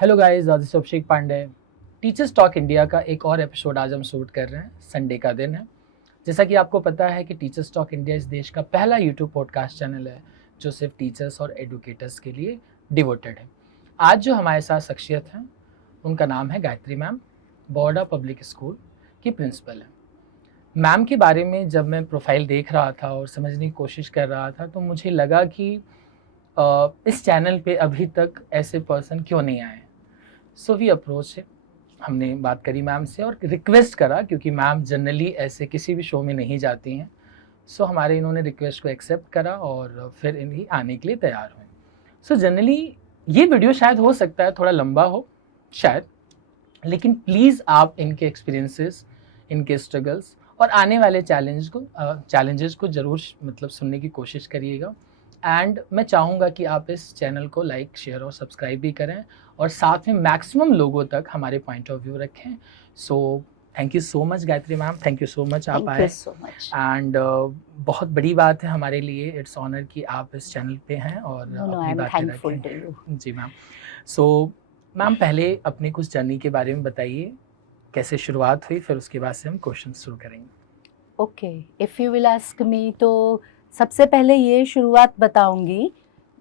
Hello guys, this is Abhishek Pandey. Teachers talk India का एक और एपिसोड आज हम शूट कर रहे हैं। संडे का दिन है। जैसा कि आपको पता है कि टीचर्स टॉक इंडिया इस देश का पहला यूट्यूब पॉडकास्ट चैनल है जो सिर्फ टीचर्स और एडुकेटर्स के लिए डिवोटेड है। आज जो हमारे साथ शख्सियत हैं उनका नाम है Gayatri ma'am, border public school की प्रिंसिपल है। मैम के बारे में जब मैं प्रोफाइल देख रहा था और समझने की कोशिश कर रहा था तो मुझे लगा कि इस चैनल पे अभी तक ऐसे पर्सन क्यों नहीं आए। सो वी अप्रोच है, हमने बात करी मैम से और रिक्वेस्ट करा, क्योंकि मैम जनरली ऐसे किसी भी शो में नहीं जाती हैं। सो हमारे इन्होंने रिक्वेस्ट को एक्सेप्ट करा और फिर इन्हीं आने के लिए तैयार हुए। सो जनरली ये वीडियो शायद हो सकता है थोड़ा लंबा हो शायद, लेकिन प्लीज़ आप इनके एक्सपीरियंसेस, इनके स्ट्रगल्स और आने वाले चैलेंजेस को ज़रूर सुनने की कोशिश करिएगा। एंड मैं चाहूँगा कि आप इस चैनल को लाइक, शेयर और सब्सक्राइब भी करें और साथ में मैक्सिमम लोगों तक हमारे पॉइंट ऑफ व्यू रखें। So thank you so much Gayatri ma'am, thank you so much आप आए। एंड बहुत बड़ी बात है हमारे लिए, इट्स ऑनर कि आप इस चैनल पे हैं और अपनी बातें रखें। जी मैम। सो मैम, पहले अपनी कुछ जर्नी के बारे में बताइए, कैसे शुरुआत हुई, फिर उसके बाद से हम क्वेश्चन शुरू करेंगे। Okay, if you will ask me तो सबसे पहले ये शुरुआत बताऊंगी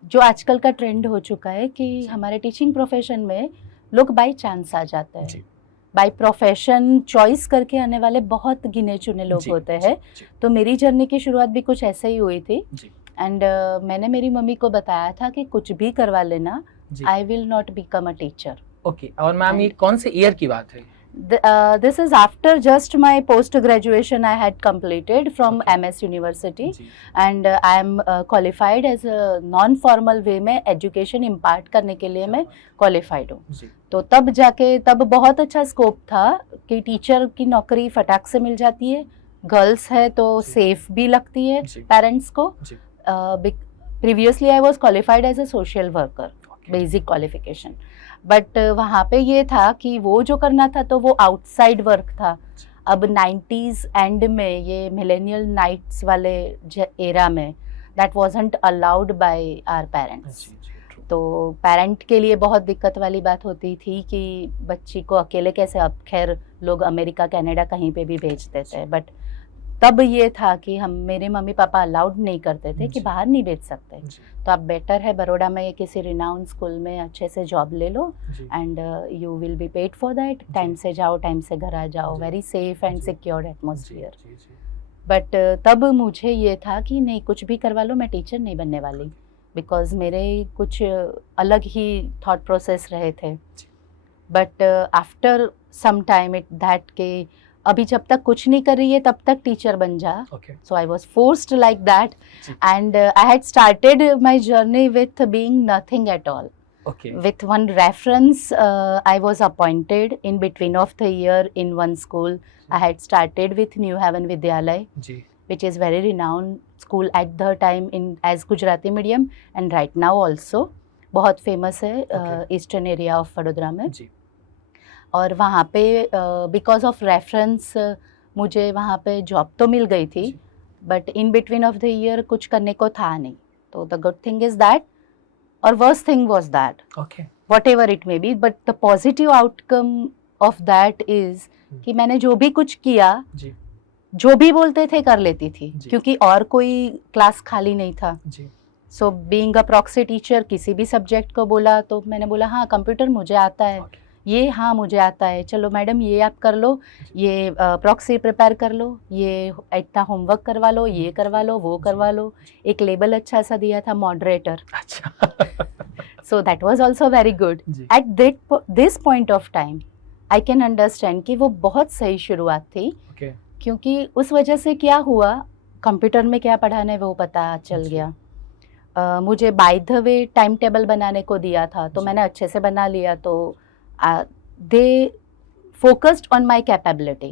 जो आजकल का ट्रेंड हो चुका है कि हमारे टीचिंग प्रोफेशन में लोग बाय चांस आ जाते हैं। बाय प्रोफेशन चॉइस करके आने वाले बहुत गिने चुने लोग होते हैं। तो मेरी जर्नी की शुरुआत भी कुछ ऐसे ही हुई थी। एंड मैंने मेरी मम्मी को बताया था कि कुछ भी करवा लेना, I will not become a teacher. Okay, और मैम ये कौन से ईयर की बात है? This is after just my post graduation I had completed from MS University and I am qualified as a non formal way में education impart करने के लिए मैं qualified हूँ। तो तब जाके तब बहुत अच्छा स्कोप था कि टीचर की नौकरी फटाक से मिल जाती है, गर्ल्स है तो सेफ भी लगती है पेरेंट्स को। Previously I was qualified as a social worker, basic qualification. But वहाँ पे ये था कि वो जो करना था तो वो आउटसाइड वर्क था। अब 90s एंड में ये मिलेनियल नाइट्स वाले एरा में that wasn't allowed by our parents. तो पेरेंट के लिए बहुत दिक्कत वाली बात होती थी कि बच्ची को अकेले कैसे, अब खैर लोग अमेरिका कनाडा कहीं पे भी भेज देते हैं, बट तब ये था कि हम, मेरे मम्मी पापा अलाउड नहीं करते थे कि बाहर नहीं भेज सकते। तो आप बेटर है बड़ौदा में किसी रिनाउंड स्कूल में अच्छे से जॉब ले लो and you will be paid for that. Time से जाओ, टाइम से घर आ जाओ, very safe and secured atmosphere. But तब मुझे ये था कि नहीं, कुछ भी करवा लो, मैं टीचर नहीं बनने वाली, बिकॉज मेरे कुछ अलग ही थॉट प्रोसेस रहे थे। But after some time it that के अभी जब तक कुछ नहीं कर रही है तब तक टीचर बन जा। So I was forced like that and I had started my journey with being nothing at all. With one reference, I was appointed in between of the year in one school. I had started with New Haven Vidyalay, which is very renowned school at the time in as Gujarati medium and right now also बहुत famous है eastern area of Vadodara में। और वहाँ पे because of reference मुझे वहाँ पे job तो मिल गई थी, but in between of the year कुछ करने को था नहीं। तो the good thing is that, और worst thing was that, whatever it may be, but the positive outcome of that is कि मैंने जो भी कुछ किया, जो भी बोलते थे कर लेती थी, क्योंकि और कोई क्लास खाली नहीं था। So being a proxy teacher, किसी भी सब्जेक्ट को बोला तो मैंने बोला हाँ कंप्यूटर मुझे आता है, ये हाँ मुझे आता है, चलो मैडम ये आप कर लो, ये प्रॉक्सी प्रिपेयर कर लो, ये इतना होमवर्क करवा लो, ये करवा लो, वो करवा लो। एक लेबल अच्छा सा दिया था, moderator. So that was also very good. At this point of time I can understand कि वो बहुत सही शुरुआत थी, क्योंकि उस वजह से क्या हुआ, कंप्यूटर में क्या पढ़ाना है वो पता चल गया। मुझे by the way time table बनाने को दिया था तो मैंने अच्छे से बना लिया। तो they focused on my capability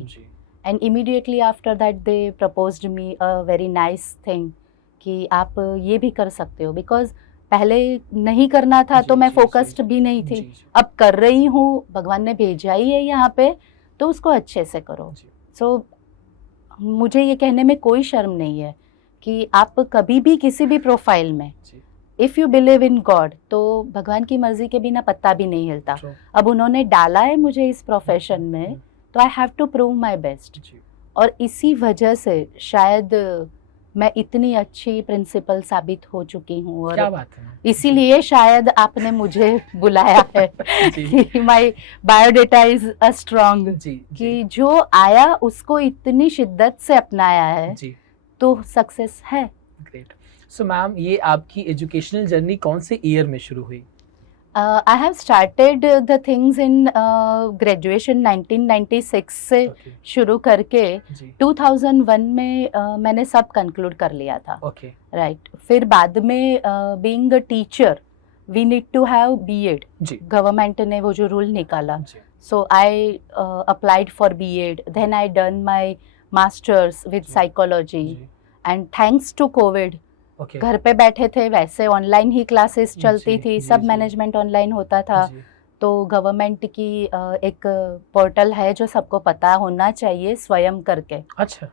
and immediately after that they proposed me a very nice thing कि आप ये भी कर सकते हो, because पहले नहीं करना था तो मैं फोकस्ड भी नहीं थी, अब कर रही हूँ, भगवान ने भेजा ही है यहाँ पे तो उसको अच्छे से करो। सो मुझे ये कहने में कोई शर्म नहीं है कि आप कभी भी किसी भी प्रोफाइल में if you believe in God तो भगवान की मर्जी के बिना पत्ता भी नहीं हिलता। True. अब उन्होंने डाला है मुझे इस प्रोफेशन में, तो I have to prove my best. जी, और इसी वजह से शायद मैं इतनी अच्छी प्रिंसिपल साबित हो चुकी हूँ, क्या और बात है। इसीलिए शायद आपने मुझे बुलाया है जी, कि माई बायोडेटा इज अ स्ट्रॉन्ग, जी, कि जो आया उसको इतनी शिद्दत से अपनाया है जी, तो सक्सेस है। ग्रेट। सो मैम, ये आपकी एजुकेशनल जर्नी कौन से ईयर में शुरू हुई? I have started the things in graduation 1996 से ओके, शुरू करके जी, 2001 में मैंने सब कंक्लूड कर लिया था। ओके, राइट, फिर बाद में being a teacher we need to have BEd, जी, गवर्नमेंट ने वो जो रूल निकाला, जी, so I applied for BEd, then I done my masters with जी, साइकोलॉजी, जी, and thanks to COVID okay, घर पे बैठे थे, वैसे ऑनलाइन ही क्लासेस चलती जी, थी, जी, सब जी, मैनेजमेंट ऑनलाइन होता था। जी, तो गवर्नमेंट की एक पोर्टल है जो सबको पता होना चाहिए, स्वयं करके, अच्छा,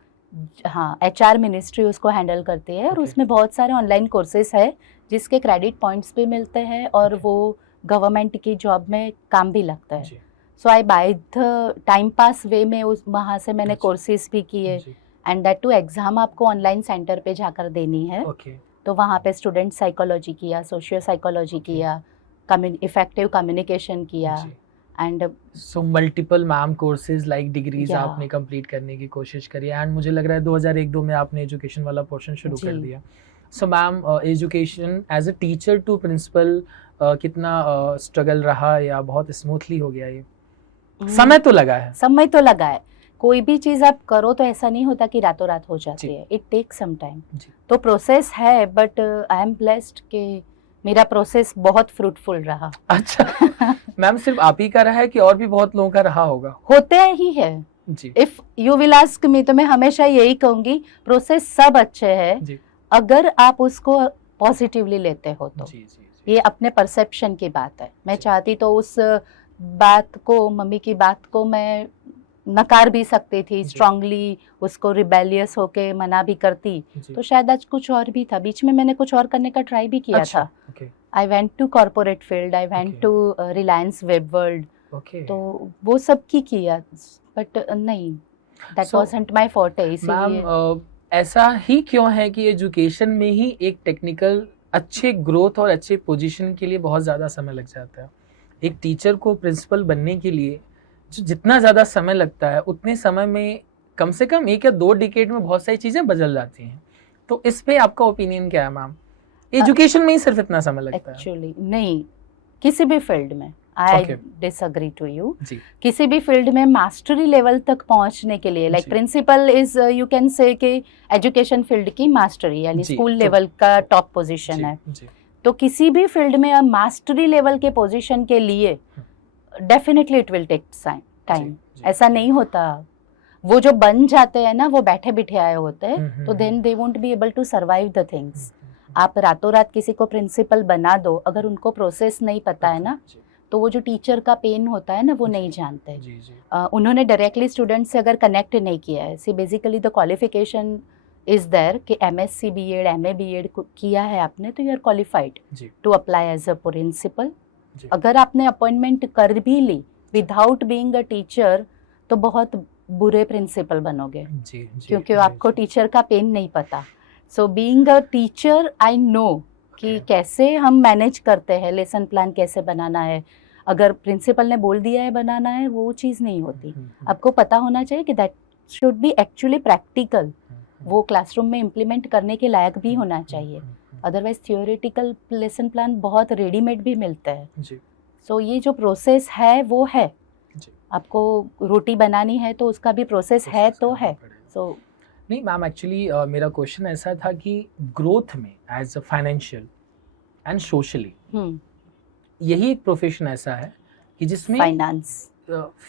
हाँ, एचआर मिनिस्ट्री उसको हैंडल करती है, और Okay. उसमें बहुत सारे ऑनलाइन कोर्सेज है जिसके क्रेडिट पॉइंट्स भी मिलते हैं और Okay. वो गवर्नमेंट की जॉब में काम भी लगता है। जी, so I by the time pass way में उस वहाँ से मैंने अच्छा। कोर्सेज भी किए, जी, एंड दैट टू एग्जाम आपको ऑनलाइन सेंटर पे जाकर देनी है। ओके, तो वहाँ पे स्टूडेंट साइकोलॉजी किया, सोशियो साइकोलॉजी Okay. किया, इफेक्टिव कम्युनिकेशन किया, जी। And so multiple ma'am courses like degrees Yeah. आपने कंप्लीट करने की कोशिश करी, एंड मुझे लग रहा है 2001-2 में आपने एजुकेशन वाला पोर्शन शुरू कर जी। दिया। So ma'am, education as a teacher to principal कितना स्ट्रगल रहा, या बहुत स्मूथली हो गया? ये समय तो लगा है। समय तो लगा है। कोई भी चीज आप करो तो ऐसा नहीं होता कि रातों रात हो जाती जी। है, इट टेक्स सम टाइम। जी, तो प्रोसेस है, बट आई एम ब्लेस्ड कि मेरा प्रोसेस बहुत फ्रूटफुल रहा। अच्छा मैम, सिर्फ आप ही का रहा है कि और भी बहुत लोगों का रहा होगा? होते ही है। जी, if you will ask me तो मैं हमेशा यही कहूंगी, प्रोसेस सब अच्छे हैं जी, अगर आप उसको पॉजिटिवली लेते हो तो। जी, जी, जी, ये अपने परसेप्शन की बात है। मैं जी। चाहती तो उस बात को, मम्मी की बात को मैं नकार भी सकती थी, जी। स्ट्रांगली उसको रिबेलियस होके मना भी करती, जी। तो शायद आज कुछ और भी था। बीच में मैंने कुछ और करने का ट्राई भी किया अच्छा, था। Okay, I went to corporate field, I went Okay. To Reliance web world, okay. तो वो सब की किया, बट नहीं, that So, wasn't my forte. इसीलिए मैम, ऐसा ही क्यों है कि एजुकेशन में ही एक टेक्निकल अच्छे ग्रोथ और अच्छे पोजीशन के लिए बहुत ज़्यादा समय लग जाता है? एक टीचर को प्रिंसिपल बनने के लिए जो जितना ज़्यादा समय लगता है, उतने समय में कम से कम 1 या 2 डिकेड में बहुत सारी चीज़ें बदल जाती हैं। तो इस पे आपका ओपिनियन क्या है मैम? एजुकेशन में ही सिर्फ इतना समय लगता है? एक्चुअली नहीं, किसी भी फील्ड में I Okay. Disagree to you. जी, किसी भी फील्ड में मास्टरी लेवल तक पहुंचने के लिए, लाइक जी। Principal is, you can say कि एजुकेशन फील्ड की मास्टरी, यानी जी, स्कूल तो- लेवल का टॉप पोजीशन जी, है। जी, तो किसी भी फील्ड में मास्टरी लेवल के पोजीशन के लिए definitely it will take time. जी, ऐसा जी। नहीं होता। वो जो बन जाते हैं ना, वो बैठे बिठे आए होते हैं, तो hmm, then they won't be able to survive the things. आप रातों रात किसी को प्रिंसिपल बना दो, अगर उनको प्रोसेस नहीं पता है ना, जी, तो वो जो टीचर का पेन होता है ना, वो जी। नहीं जानते। जी, जी, उन्होंने डायरेक्टली स्टूडेंट से अगर कनेक्ट नहीं किया है, see basically the qualification is there कि एमएससी बीएड, एमए बीएड किया है आपने, तो यू आर क्वालिफाइड जी, to apply as a principal. जी। अगर आपने अपॉइंटमेंट कर भी ली विदाउट बीइंग अ टीचर, तो बहुत बुरे प्रिंसिपल बनोगे, जी, जी, क्योंकि जी, आपको जी। टीचर का पेन नहीं पता। So being a teacher I know कि Okay. कैसे हम मैनेज करते हैं, लेसन प्लान कैसे बनाना है। अगर प्रिंसिपल ने बोल दिया है बनाना है, वो चीज़ नहीं होती। आपको पता होना चाहिए कि that should be actually practical, वो क्लासरूम में इम्प्लीमेंट करने के लायक भी होना चाहिए। अदरवाइज थियोरेटिकल लेसन प्लान बहुत रेडीमेड भी मिलते हैं। जी, सो ये जो प्रोसेस है वो है। जी। आपको रोटी बनानी है तो उसका भी प्रोसेस है तो है। सो नहीं मैम, एक्चुअली मेरा क्वेश्चन ऐसा था कि ग्रोथ में as a financial and socially, यही एक प्रोफेशन ऐसा है कि जिसमें finance,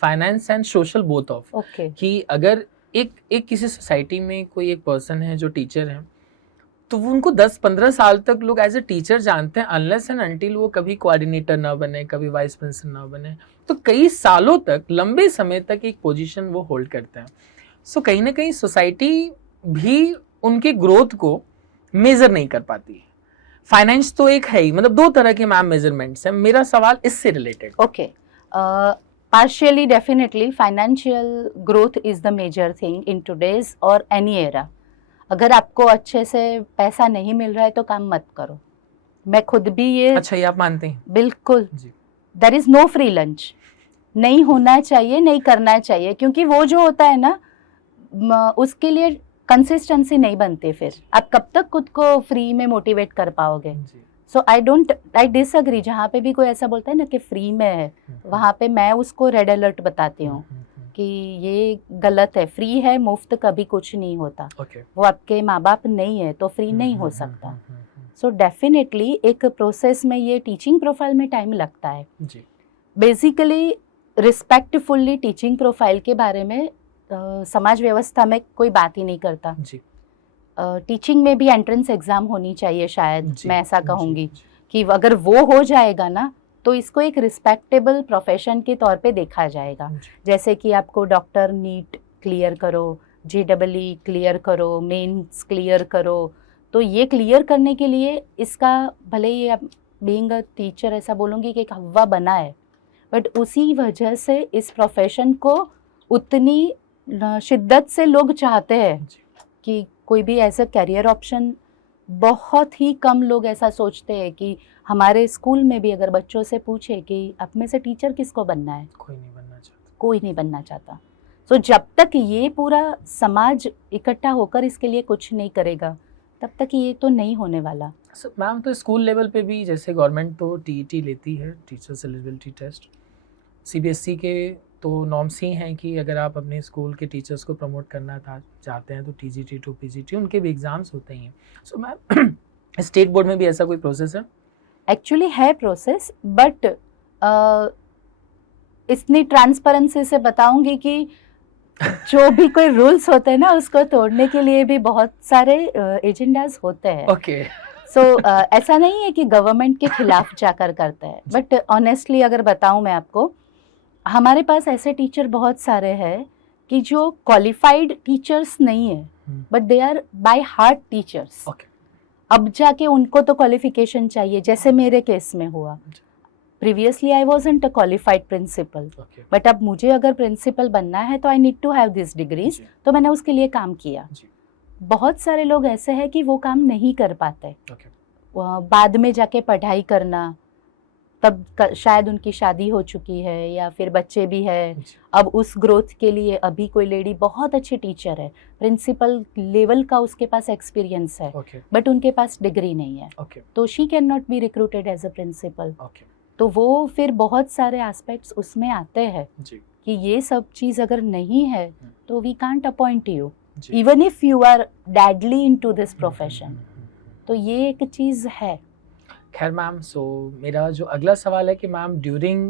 finance and social both of, okay, कि अगर एक किसी सोसाइटी में कोई एक पर्सन है जो टीचर है, तो वो उनको 10-15 साल तक लोग एज ए टीचर जानते हैं, अनलेस एंड अनटिल वो कभी कोऑर्डिनेटर ना बने, कभी वाइस प्रिंसिपल ना बने, तो कई सालों तक, लंबे समय तक एक पोजीशन वो होल्ड करते हैं। सो कहीं ना कहीं सोसाइटी भी उनके ग्रोथ को मेजर नहीं कर पाती है। फाइनेंस तो एक है ही, मतलब दो तरह के मैम मेजरमेंट्स हैं, मेरा सवाल इससे related. Okay, partially definitely financial growth is the major thing in today's or any era. अगर आपको अच्छे से पैसा नहीं मिल रहा है तो काम मत करो। मैं खुद भी ये, अच्छा, ये आप मानते हैं? बिल्कुल जी। There is no free lunch, नहीं होना चाहिए, नहीं करना चाहिए, क्योंकि वो जो होता है ना उसके लिए कंसिस्टेंसी नहीं बनती। फिर आप कब तक खुद को फ्री में मोटिवेट कर पाओगे? सो आई डिसअग्री। जहाँ पे भी कोई ऐसा बोलता है ना कि फ्री में है, वहाँ पे मैं उसको रेड अलर्ट बताती हूँ कि ये गलत है। फ्री है, मुफ्त कभी कुछ नहीं होता। वो आपके माँ बाप नहीं है तो फ्री नहीं हो सकता। सो डेफिनेटली एक प्रोसेस में, ये टीचिंग प्रोफाइल में टाइम लगता है। बेसिकली रिस्पेक्टफुली टीचिंग प्रोफाइल के बारे में समाज व्यवस्था में कोई बात ही नहीं करता। टीचिंग में भी एंट्रेंस एग्जाम होनी चाहिए शायद, मैं ऐसा कहूँगी कि अगर वो हो जाएगा ना तो इसको एक रिस्पेक्टेबल प्रोफेशन के तौर पे देखा जाएगा। जैसे कि आपको डॉक्टर नीट क्लियर करो, JEE क्लियर करो, मेंस क्लियर करो, तो ये क्लियर करने के लिए इसका, भले ही आप बीइंग अ टीचर ऐसा बोलूँगी कि एक हवा बना है, बट उसी वजह से इस प्रोफेशन को उतनी शिद्दत से लोग चाहते हैं कि कोई भी ऐसा कैरियर ऑप्शन, बहुत ही कम लोग ऐसा सोचते हैं कि हमारे स्कूल में भी अगर बच्चों से पूछे कि आप में से टीचर किसको बनना है, कोई नहीं बनना चाहता, कोई नहीं बनना चाहता। सो जब तक ये पूरा समाज इकट्ठा होकर इसके लिए कुछ नहीं करेगा तब तक ये तो नहीं होने वाला। मैम, तो स्कूल लेवल पे भी जैसे गवर्नमेंट तो TET लेती है, टीचर्स एलिजिबिलिटी टेस्ट, CBSE के तो नॉर्म्स ही हैं कि अगर आप अपने स्कूल के टीचर्स को प्रमोट करना चाहते हैं तो TGT टू PGT उनके भी एग्ज़ाम्स होते हैं। सो मैम, स्टेट बोर्ड में भी ऐसा कोई प्रोसेस है? एक्चुअली है प्रोसेस, बट इतनी ट्रांसपेरेंसी से बताऊंगी कि जो भी कोई रूल्स होते हैं ना उसको तोड़ने के लिए भी बहुत सारे एजेंडाज होते हैं। ओके। सो ऐसा नहीं है कि गवर्नमेंट के खिलाफ जाकर करते हैं, बट ऑनेस्टली अगर बताऊं मैं आपको, हमारे पास ऐसे टीचर बहुत सारे हैं कि जो क्वालिफाइड टीचर्स नहीं है, but they are by heart teachers. अब जाके उनको तो क्वालिफिकेशन चाहिए, जैसे मेरे केस में हुआ। Previously I wasn't a qualified principal, but अब मुझे अगर प्रिंसिपल बनना है तो I need to have this degrees, तो मैंने उसके लिए काम किया। बहुत सारे लोग ऐसे हैं कि वो काम नहीं कर पाते, बाद में जाके पढ़ाई करना, तब शायद उनकी शादी हो चुकी है या फिर बच्चे भी है। अब उस ग्रोथ के लिए अभी कोई लेडी बहुत अच्छी टीचर है, प्रिंसिपल लेवल का उसके पास एक्सपीरियंस है, बट उनके पास डिग्री नहीं है, तो she can not be recruited as a principal. तो वो फिर बहुत सारे एस्पेक्ट्स उसमें आते हैं कि ये सब चीज़ अगर नहीं है तो we can't appoint you even if you are deadly into this profession. तो ये एक चीज़ है। खैर मैम, सो मेरा जो अगला सवाल है कि मैम ड्यूरिंग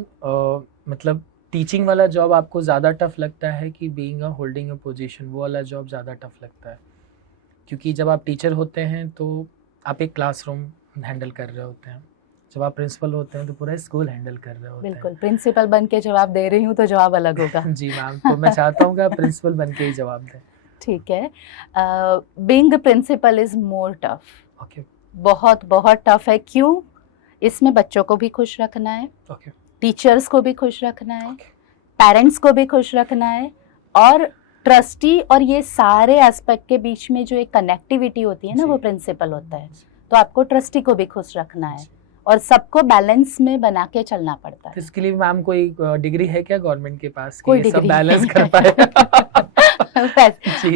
मतलब टीचिंग वाला जॉब आपको ज़्यादा टफ लगता है कि being a holding a position, वो वाला जॉब ज़्यादा टफ लगता है? क्योंकि जब आप टीचर होते हैं तो आप एक क्लासरूम हैंडल कर रहे होते हैं, जब आप प्रिंसिपल होते हैं तो पूरा स्कूल हैंडल कर रहे होते हैं। बिल्कुल, प्रिंसिपल बन के जवाब दे रही हूँ तो जवाब अलग होगा। जी मैम, तो मैं चाहता हूँ कि आप प्रिंसिपल बन के ही जवाब दें। ठीक है। Being a principal is more tough. Okay. बहुत बहुत टफ है। क्यों? इसमें बच्चों को भी खुश रखना है, टीचर्स को भी खुश रखना है, पेरेंट्स को भी खुश रखना है, और ट्रस्टी और ये सारे एस्पेक्ट के बीच में जो एक कनेक्टिविटी होती है ना, वो प्रिंसिपल होता है। तो आपको ट्रस्टी को भी खुश रखना है और सबको बैलेंस में बना के चलना पड़ता है। इसके लिए मैम कोई डिग्री है क्या गवर्नमेंट के पास कोई कि सब डिग्री बैलेंस कर पाए?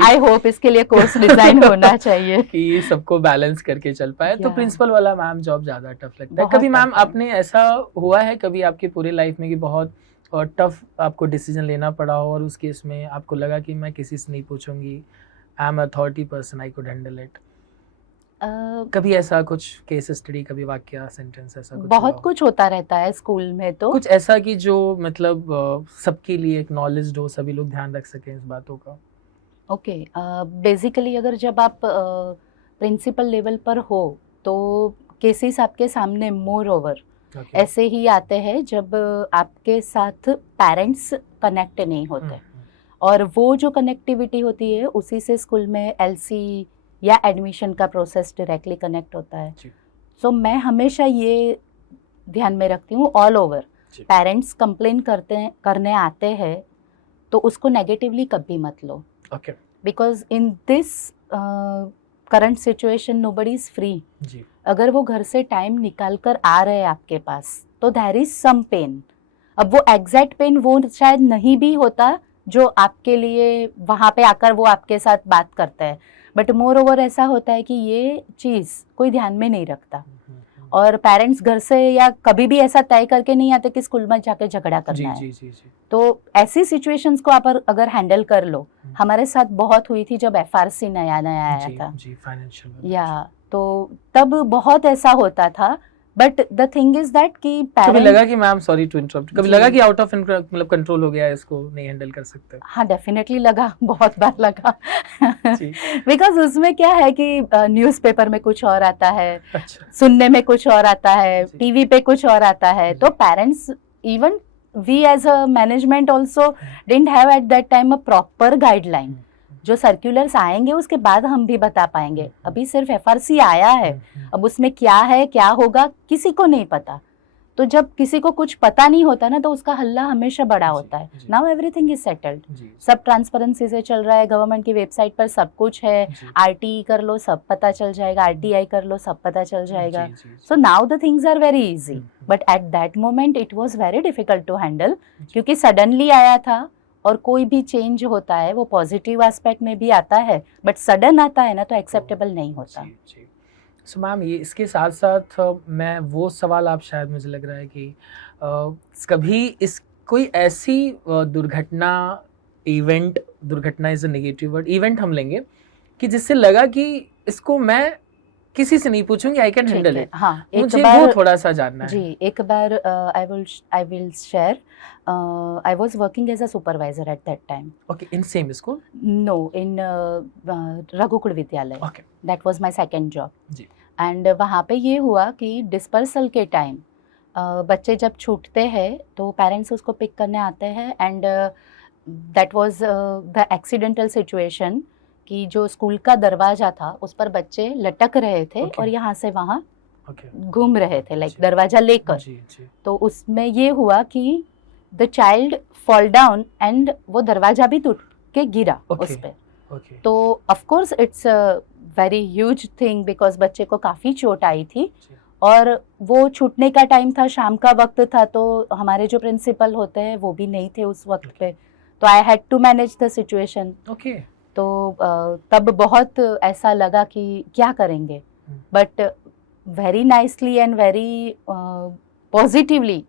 आई होप इसके लिए कोर्स डिजाइन होना चाहिए कि सबको बैलेंस करके चल पाए। तो प्रिंसिपल वाला मैम जॉब ज्यादा टफ लगता है। कभी मैम आपने ऐसा हुआ है कभी आपकी पूरी लाइफ में कि बहुत टफ आपको डिसीजन लेना पड़ा हो और उस केस में आपको लगा कि मैं किसी से नहीं पूछूंगी, I am authority person, I could handle it? कभी ऐसा कुछ केस स्टडी, कभी वाक्य, सेंटेंस, ऐसा कुछ? बहुत कुछ होता रहता है स्कूल में। तो कुछ ऐसा कि जो मतलब सबके लिए एक नॉलेज हो, सभी लोग ध्यान रख सकें इस बातों का। ओके, बेसिकली अगर जब आप प्रिंसिपल लेवल पर हो तो केसेस आपके सामने मोर ओवर ऐसे ही आते हैं जब आपके साथ पेरेंट्स कनेक्ट नहीं होते, और वो जो कनेक्टिविटी होती है उसी से स्कूल में LC या एडमिशन का प्रोसेस डायरेक्टली कनेक्ट होता है। सो मैं हमेशा ये ध्यान में रखती हूँ, ऑल ओवर पेरेंट्स कंप्लेन करने आते हैं तो उसको नेगेटिवली कभी मत लो, okay, because in this current situation nobody is free. जी, अगर वो घर से टाइम निकाल कर आ रहे हैं आपके पास तो देयर इज सम पेन। अब वो एग्जैक्ट पेन वो शायद नहीं भी होता जो आपके लिए वहाँ पे आकर वो आपके साथ बात करते हैं, बट मोर ओवर ऐसा होता है कि ये चीज़ कोई ध्यान में नहीं रखता, और पेरेंट्स घर से या कभी भी ऐसा तय करके नहीं आते कि स्कूल में जाके झगड़ा करना है। जी। तो ऐसी सिचुएशंस को आप अगर हैंडल कर लो, हमारे साथ बहुत हुई थी जब एफआरसी नया आया था, फाइनेंशियल, या तो तब बहुत ऐसा होता था। But the thing is that कि कभी लगा कि मैम सॉरी टू इंटरप्ट, कभी लगा कि आउट ऑफ मतलब कंट्रोल हो गया है, इसको नहीं हैंडल कर सकते? हाँ, डेफिनेटली लगा, बहुत बार लगा। बिकॉज उसमें क्या है कि न्यूज़पेपर में कुछ और आता है, अच्छा, सुनने में कुछ और आता है, टीवी पे कुछ और आता है, तो parents, even we as a management also didn't have at that time a proper guideline. जो सर्कुलर्स आएंगे उसके बाद हम भी बता पाएंगे, अभी सिर्फ एफआरसी आया है, अब उसमें क्या है क्या होगा किसी को नहीं पता। तो जब किसी को कुछ पता नहीं होता ना तो उसका हल्ला हमेशा बड़ा होता है। नाउ एवरीथिंग इज सेटल्ड, सब ट्रांसपेरेंसी से चल रहा है, गवर्नमेंट की वेबसाइट पर सब कुछ है, आरटीई कर लो सब पता चल जाएगा, आरटीआई कर लो सब पता चल जाएगा। So now the things are very easy, but at that moment it was very difficult to handle, क्योंकि सडनली आया था और कोई भी चेंज होता है वो पॉजिटिव एस्पेक्ट में भी आता है, बट सडन आता है ना तो एक्सेप्टेबल नहीं होता। सो मैम, ये इसके साथ साथ मैं वो सवाल, आप शायद मुझे लग रहा है कि कभी इस कोई ऐसी दुर्घटना is a negative word, event हम लेंगे कि जिससे लगा कि इसको मैं किसी से नहीं पूछूंगी, आई कैन हैंडल इट। हाँ, मुझे वो थोड़ा सा जानना है। जी, एक बार I will share, I was working as a supervisor at that time. Okay, in same school? No, in Raghukul Vidyalaya. Okay. That was my second job. जी. And वहाँ पे ये हुआ कि डिस्पर्सल के टाइम बच्चे जब छूटते हैं तो पेरेंट्स उसको पिक करने आते हैं, and that was the accidental situation कि जो स्कूल का दरवाजा था उस पर बच्चे लटक रहे थे, और यहाँ से वहाँ घूम रहे थे, लाइक दरवाजा लेकर। तो उसमें ये हुआ कि the child fall down and वो दरवाजा भी टूट के गिरा उस पे। तो of course it's a very huge thing, because बच्चे को काफ़ी चोट आई थी, और वो छूटने का टाइम था, शाम का वक्त था, तो हमारे जो प्रिंसिपल होते हैं वो भी नहीं थे उस वक्त पे, तो I had to manage the situation. तो तब बहुत ऐसा लगा कि क्या करेंगे, but very nicely and very positively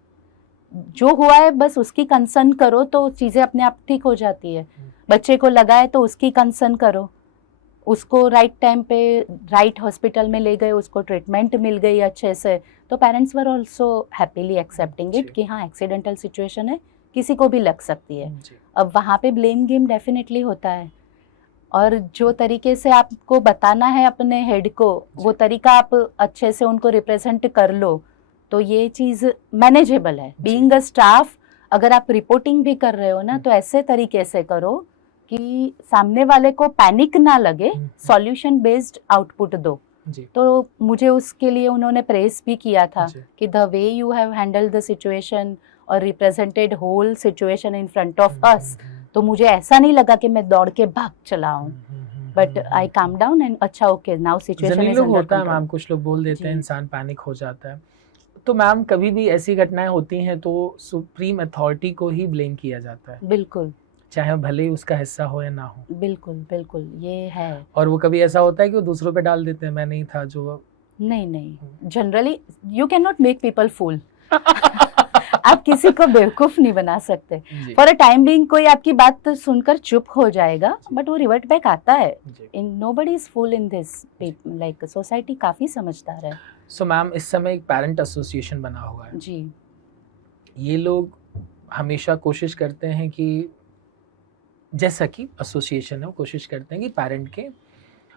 जो हुआ है बस उसकी कंसर्न करो तो चीज़ें अपने आप ठीक हो जाती है। बच्चे को लगा है तो उसकी कंसर्न करो, उसको राइट टाइम पे राइट हॉस्पिटल में ले गए, उसको ट्रीटमेंट मिल गई अच्छे से, तो parents were also happily accepting it कि हाँ एक्सीडेंटल सिचुएशन है, किसी को भी लग सकती है। अब वहाँ पे ब्लेम गेम डेफिनेटली होता है, और जो तरीके से आपको बताना है अपने हेड को वो तरीका आप अच्छे से उनको रिप्रेजेंट कर लो तो ये चीज़ मैनेजेबल है। बीइंग अ स्टाफ अगर आप रिपोर्टिंग भी कर रहे हो ना तो ऐसे तरीके से करो कि सामने वाले को पैनिक ना लगे, सॉल्यूशन बेस्ड आउटपुट दो। तो मुझे उसके लिए उन्होंने प्रेस भी किया था कि the way you have handled the situation और represented whole situation in front of us, तो मुझे ऐसा नहीं लगा कि मैं दौड़ के भाग चला हूँ, but I calm down and अच्छा okay now situation is under control. Ma'am कुछ लोग बोल देते हैं इंसान पैनिक हो जाता है, तो मैम कभी भी ऐसी घटनाएं होती हैं तो सुप्रीम अथॉरिटी को ही ब्लेम किया जाता है। बिल्कुल, चाहे भले ही उसका हिस्सा हो या ना हो। बिल्कुल बिल्कुल ये है। और वो कभी ऐसा होता है कि वो दूसरों पे डाल देते हैं मैं नहीं था जो। नहीं, generally you can not make people fool. आप किसी को बेवकूफ नहीं बना सकते। फॉर अ टाइम बीइंग कोई आपकी बात सुनकर चुप हो जाएगा, बट वो रिवर्ट बैक आता है। In nobody is fool in this, like society काफी समझदार है। सो मैम इस समय एक पेरेंट एसोसिएशन बना हुआ है जी। ये लोग हमेशा कोशिश करते हैं कि जैसा कि एसोसिएशन है वो कोशिश करते हैं कि पेरेंट के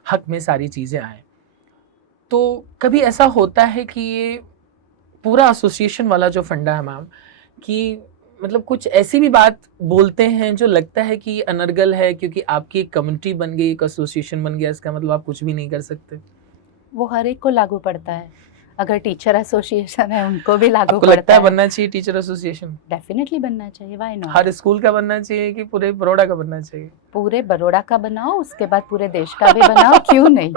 हक में सारी चीज़ें आएँ। तो कभी ऐसा होता है कि ये पूरा एसोसिएशन वाला जो फंडा है मैम कि मतलब कुछ ऐसी भी बात बोलते हैं जो लगता है कि अनर्गल है, क्योंकि आपकी एक कम्युनिटी बन गई, एक एसोसिएशन बन गया, इसका मतलब आप कुछ भी नहीं कर सकते? वो हर एक को लागू पड़ता है। अगर टीचर एसोसिएशन है उनको भी लागू आपको लगता पड़ता है है। बनना चाहिए टीचर एसोसिएशन? डेफिनेटली बनना चाहिए, व्हाई नॉट। हर स्कूल का बनना चाहिए कि पूरे बड़ौदा का बनना चाहिए? पूरे बड़ौदा का बनाओ, उसके बाद पूरे देश का भी बनाओ, क्यों नहीं,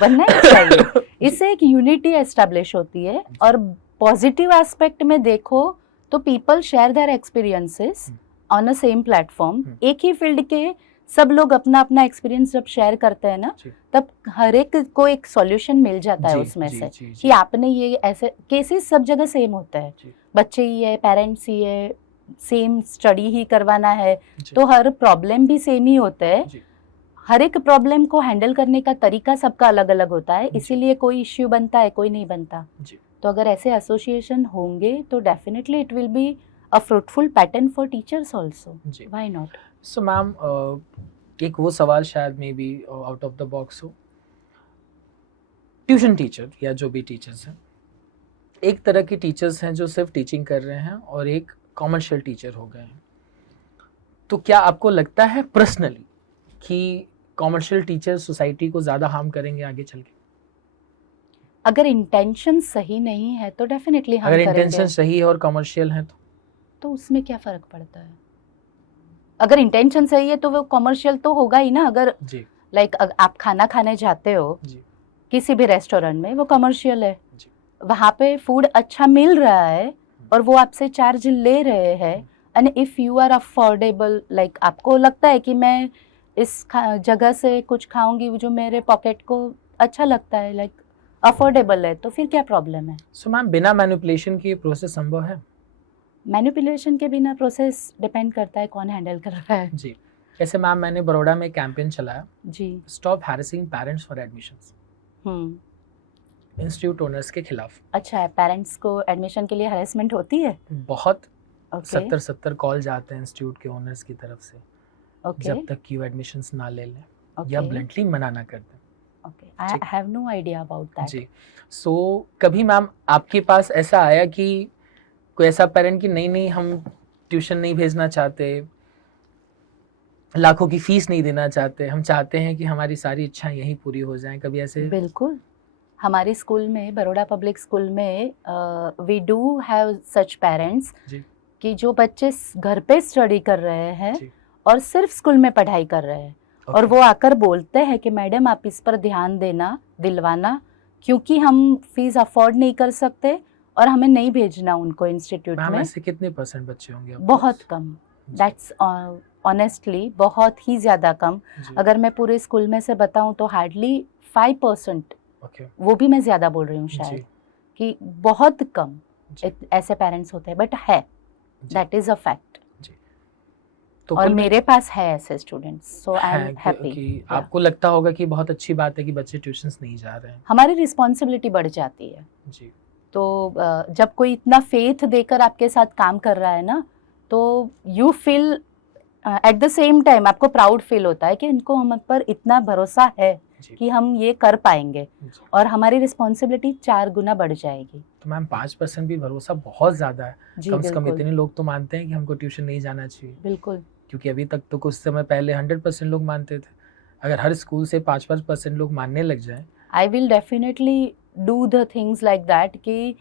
बनना ही चाहिए। इससे एक यूनिटी एस्टेब्लिश होती है। और पॉजिटिव एस्पेक्ट में देखो तो people share their experiences on a same platform. एक ही फील्ड के सब लोग अपना अपना एक्सपीरियंस जब शेयर करते हैं ना, तब हर एक को एक सॉल्यूशन मिल जाता है उसमें से कि आपने ये ऐसे केसेस सब जगह सेम होता है, बच्चे ही है, पेरेंट्स ही है, सेम स्टडी ही करवाना है, तो हर प्रॉब्लम भी सेम ही होता है। हर एक प्रॉब्लम को हैंडल करने का तरीका सबका अलग अलग होता है, इसीलिए कोई इश्यू बनता है, कोई नहीं बनता। तो अगर ऐसे एसोसिएशन होंगे तो definitely it will be a fruitful pattern for teachers also, why not. So ma'am, एक वो सवाल शायद may be out of the box हो। ट्यूशन टीचर या जो भी टीचर्स हैं, एक तरह के टीचर्स हैं जो सिर्फ टीचिंग कर रहे हैं और एक कॉमर्शियल टीचर हो गए हैं। तो क्या आपको लगता है पर्सनली कि कॉमर्शियल टीचर सोसाइटी को ज़्यादा हार्म करेंगे आगे चल के? अगर इंटेंशन सही नहीं है तो डेफिनेटली हम अगर करेंगे। इंटेंशन सही है और कॉमर्शियल है तो उसमें क्या फर्क पड़ता है? अगर इंटेंशन सही है तो वो कॉमर्शियल तो होगा ही ना। अगर लाइक आप खाना खाने जाते हो किसी भी रेस्टोरेंट में, वो कमर्शियल है, वहाँ पे फूड अच्छा मिल रहा है और वो आपसे चार्ज ले रहे हैं, and if you are affordable, like आपको लगता है कि मैं इस जगह से कुछ खाऊंगी जो मेरे पॉकेट को अच्छा लगता है, लाइक अफोर्डेबल है, तो फिर क्या प्रॉब्लम है? सो मैम, बिना मैनिपुलेशन की प्रोसेस संभव है? मैनिपुलेशन के बिना प्रोसेस डिपेंड करता है कौन हैंडल कर रहा है। जी, जैसे मैम मैंने बड़ौदा में कैंपेन चलाया जी, stop harassing parents for admissions, institute owners के खिलाफ। अच्छा है, पेरेंट्स को एडमिशन के लिए हरेसमेंट होती है? बहुत, okay. 70 कॉल जाते हैं इंस्टीट्यूट के ओनर्स की तरफ से, okay. जब तक कि वो एडमिशंस ना ले लें या ब्लंटली मना ना कर दें। Okay, I have no idea about that. जी, सो कभी मैम आपके पास ऐसा आया कि कोई ऐसा पेरेंट कि नहीं हम ट्यूशन नहीं भेजना चाहते, लाखों की फीस नहीं देना चाहते, हम चाहते हैं कि हमारी सारी इच्छाएं यहीं पूरी हो जाएं, कभी ऐसे? बिल्कुल, हमारे स्कूल में, बड़ौदा पब्लिक स्कूल में, we do have such parents कि जो बच्चे घर पे स्टडी कर रहे हैं और सिर्फ स्कूल में पढ़ाई कर रहे हैं, और वो आकर बोलते हैं कि मैडम आप इस पर ध्यान देना, दिलवाना, क्योंकि हम फीस अफोर्ड नहीं कर सकते और हमें नहीं भेजना उनको इंस्टीट्यूट में। ऐसे कितने % बच्चे होंगे? बहुत कम, दैट्स ऑनेस्टली बहुत ही ज़्यादा कम। अगर मैं पूरे स्कूल में से बताऊं तो हार्डली 5%, वो भी मैं ज़्यादा बोल रही हूँ शायद, कि बहुत कम ऐसे पेरेंट्स होते हैं, बट है, दैट इज़ अ फैक्ट। तो और मेरे पास है ऐसे students, so I am happy. आपको लगता होगा कि बहुत अच्छी बात है कि बच्चे ट्यूशंस नहीं जा रहे हैं, हमारी रिस्पॉन्सिबिलिटी बढ़ जाती है जी। तो जब कोई इतना फेथ देकर आपके साथ काम कर रहा है ना, तो you feel at the same time, आपको प्राउड फील होता है कि इनको हम पर इतना भरोसा है कि हम ये कर पाएंगे, और हमारी रिस्पॉन्सिबिलिटी 4 गुना बढ़ जाएगी। तो मैम 5% भी भरोसा बहुत ज़्यादा है। कम से कम इतने लोग तो मानते हैं कि हमको ट्यूशन नहीं जाना चाहिए। बिल्कुल, क्योंकि अभी तक तो कुछ समय पहले 100% लोग मानते थे। अगर हर स्कूल से 5% लोग मानने लग जाएं, I will definitely do the things like that कि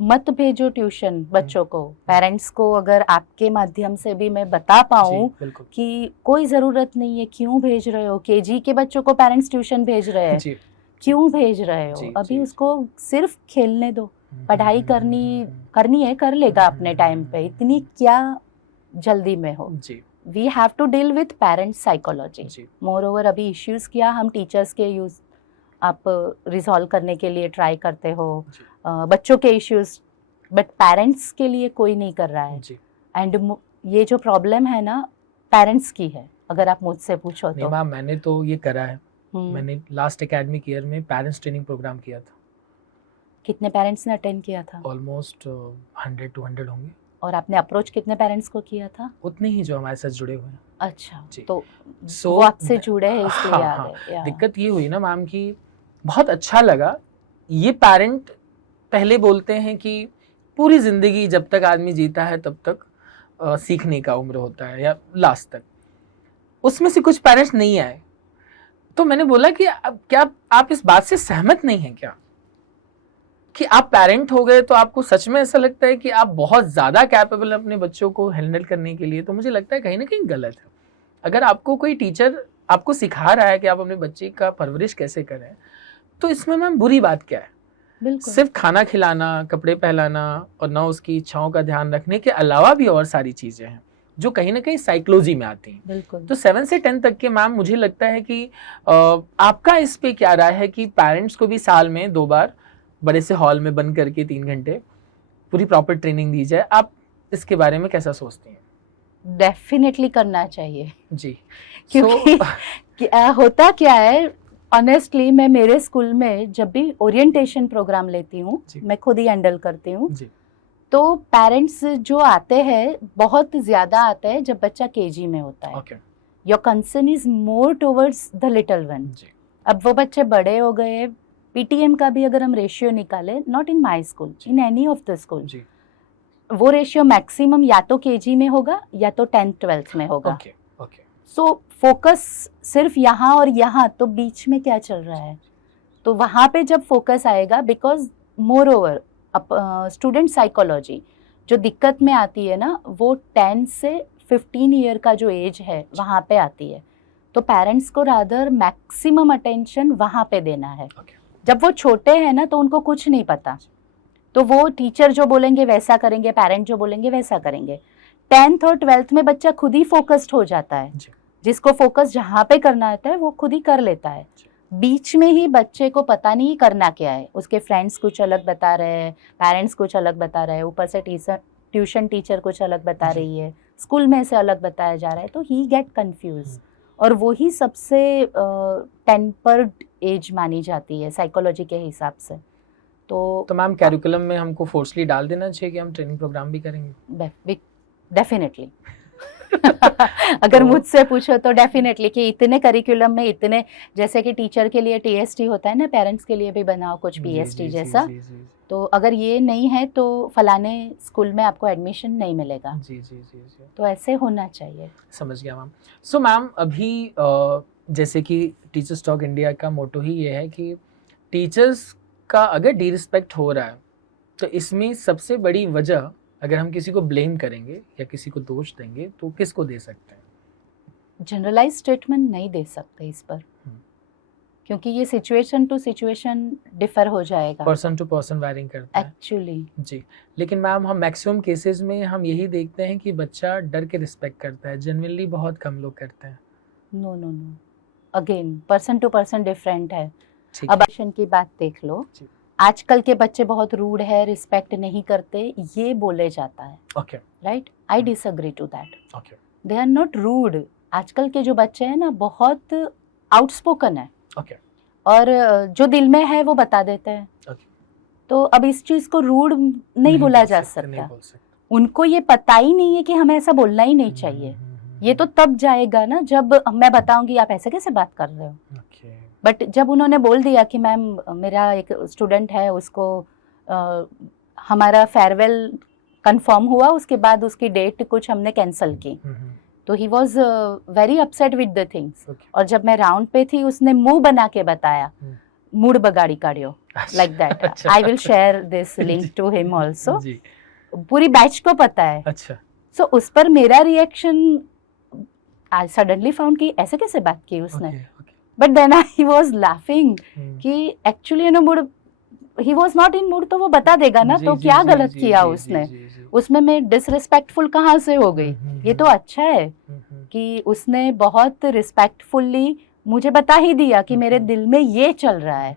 मत भेजो ट्यूशन बच्चों को। पेरेंट्स को अगर आपके माध्यम से भी मैं बता पाऊँ कि कोई ज़रूरत नहीं है, क्यों भेज रहे हो, केजी के बच्चों को पेरेंट्स ट्यूशन भेज रहे हैं, क्यों भेज रहे हो, अभी उसको सिर्फ खेलने दो, पढ़ाई करनी है कर लेगा अपने टाइम पे, इतनी क्या जल्दी में हो। We have to deal with parents psychology. Moreover issues इश्यूज़ क्या हम टीचर्स के यूज़ आप रिजॉल्व करने के लिए ट्राई करते हो, बच्चों के इश्यूज, बट पेरेंट्स के लिए कोई नहीं कर रहा है। एंड ये जो प्रॉब्लम है ना, पेरेंट्स की है, अगर आप मुझसे पूछो तो। मैम मैंने तो ये करा है, मैंने लास्ट एकेडमिक ईयर में पेरेंट्स ट्रेनिंग प्रोग्राम किया था। कितने पेरेंट्स ने अटेंड किया था? ऑलमोस्ट 100-200 होंगे। और आपने अप्रोच कितने पेरेंट्स को किया था? उतने ही जो हमारे साथ जुड़े हुए हैं। अच्छा, तो वो आपसे जुड़े हैं इसलिए आ गए। दिक्कत ये हुई ना मैम कि बहुत अच्छा लगा, ये पेरेंट पहले बोलते हैं कि पूरी ज़िंदगी जब तक आदमी जीता है तब तक सीखने का उम्र होता है या लास्ट तक, उसमें से कुछ पेरेंट्स नहीं आए। तो मैंने बोला कि अब क्या आप इस बात से सहमत नहीं हैं क्या कि आप पेरेंट हो गए तो आपको सच में ऐसा लगता है कि आप बहुत ज़्यादा कैपेबल हैं अपने बच्चों को हैंडल करने के लिए, तो मुझे लगता है कहीं ना कहीं गलत है। अगर आपको कोई टीचर आपको सिखा रहा है कि आप अपने बच्चे का परवरिश कैसे करें, तो इसमें मैम बुरी बात क्या है? बिल्कुल। सिर्फ खाना खिलाना, कपड़े पहनाना और ना उसकी इच्छाओं का ध्यान रखने के अलावा भी और सारी चीज़ें हैं जो कहीं ना कहीं साइकोलॉजी में आती हैं। बिल्कुल। तो 7 से 10 तक के मैम मुझे लगता है कि आपका इस पे क्या राय है कि पेरेंट्स को भी साल में 2 बार बड़े से हॉल में बंद करके 3 घंटे पूरी प्रॉपर ट्रेनिंग दी जाए? आप इसके बारे में कैसा सोचती हैं? डेफिनेटली करना चाहिए जी, क्योंकि होता क्या है, ऑनेस्टली मैं मेरे स्कूल में जब भी ओरिएंटेशन प्रोग्राम लेती हूँ, मैं खुद ही हैंडल करती हूँ, तो पेरेंट्स जो आते हैं बहुत ज्यादा आते हैं जब बच्चा केजी में होता है। Your concern is more towards the little one. अब वो बच्चे बड़े हो गए, पीटीएम का भी अगर हम रेशियो निकाले, not in my school, in any of the school, वो रेशियो मैक्सिमम या तो केजी में होगा या तो 10th 12th में होगा। सो फोकस सिर्फ यहाँ और यहाँ, तो बीच में क्या चल रहा है, तो वहाँ पे जब फोकस आएगा, because more over student psychology जो दिक्कत में आती है ना, वो 10 से 15 ईयर का जो एज है वहाँ पे आती है। तो पेरेंट्स को रादर मैक्सिमम अटेंशन वहाँ पे देना है। जब वो छोटे हैं ना तो उनको कुछ नहीं पता, तो वो टीचर जो बोलेंगे वैसा करेंगे, पेरेंट जो बोलेंगे वैसा करेंगे। 10th और 12th में बच्चा खुद ही फोकस्ड हो जाता है, जिसको फोकस जहाँ पे करना होता है वो खुद ही कर लेता है। बीच में ही बच्चे को पता नहीं करना क्या है, उसके फ्रेंड्स कुछ अलग बता रहे हैं, पेरेंट्स कुछ अलग बता रहे हैं, ऊपर से ट्यूशन टीचर कुछ अलग बता रही है, स्कूल में से अलग बताया जा रहा है, तो ही गेट कंफ्यूज। और वो ही सबसे टेम्पर्ड एज मानी जाती है साइकोलॉजी के हिसाब से। तो मैम कैरिकुलम में हमको फोर्सली डाल देना चाहिए कि हम ट्रेनिंग प्रोग्राम भी करेंगे? डेफिनेटली अगर मुझसे पूछो तो डेफिनेटली कि इतने करिकुलम में इतने, जैसे कि टीचर के लिए टीएसटी होता है ना, पेरेंट्स के लिए भी बनाओ कुछ पीएसटी जैसा। तो अगर ये नहीं है तो फलाने स्कूल में आपको एडमिशन नहीं मिलेगा। तो ऐसे होना चाहिए। समझ गया मैम। सो मैम अभी जैसे कि टीचर्स टॉक इंडिया का मोटो ही ये है कि टीचर्स का अगर डिरिस्पेक्ट हो रहा है तो इसमें सबसे बड़ी वजह, अगर हम किसी को ब्लेम करेंगे या किसी को दोष देंगे तो किसको दे सकते हैं? जनरलाइज स्टेटमेंट नहीं दे सकते इस पर, क्योंकि ये सिचुएशन टू सिचुएशन डिफर हो जाएगा, पर्सन टू पर्सन वैरिंग करता है एक्चुअली। जी, लेकिन मैम हम मैक्सिमम केसेस में हम यही देखते हैं कि बच्चा डर के रिस्पेक्ट करता है, जेन्युइनली बहुत कम लोग करते हैं। No no no, again person to person different है। अब एक्शन की बात देख लो, आजकल के बच्चे बहुत रूड है, रिस्पेक्ट नहीं करते, ये बोले जाता है। Okay, right, I disagree to that. Okay, they are not rude. आजकल के जो बच्चे हैं ना बहुत आउटस्पोकन है। ओके, और जो दिल में है वो बता देते हैं। ओके, तो अब इस चीज को रूड नहीं बोला जा सकता। उनको ये पता ही नहीं है कि हमें ऐसा बोलना ही नहीं चाहिए। ये तो तब जाएगा ना जब मैं बताऊंगी आप ऐसे कैसे बात कर रहे हो। बट जब उन्होंने बोल दिया कि मैम मेरा एक स्टूडेंट है, उसको हमारा फेयरवेल कंफर्म हुआ, उसके बाद उसकी डेट कुछ हमने कैंसिल की, तो he was very upset with the things. और जब मैं राउंड पे थी उसने मुंह बना के बताया, मूड बगाड़ी काढ़ियो, like that. I will share this link to him also. पूरी बैच को पता है। अच्छा, सो उस पर मेरा रिएक्शन, आई सडनली फाउंड कि ऐसे कैसे बात की उसने। But then I was laughing कि actually mood, he was not in mood, तो वो बता देगा ना। तो क्या गलत किया उसने, उसमें मैं डिसरिस्पेक्टफुल कहाँ से हो गई। ये तो अच्छा है कि उसने बहुत रिस्पेक्टफुली मुझे बता ही दिया कि मेरे दिल में ये चल रहा है।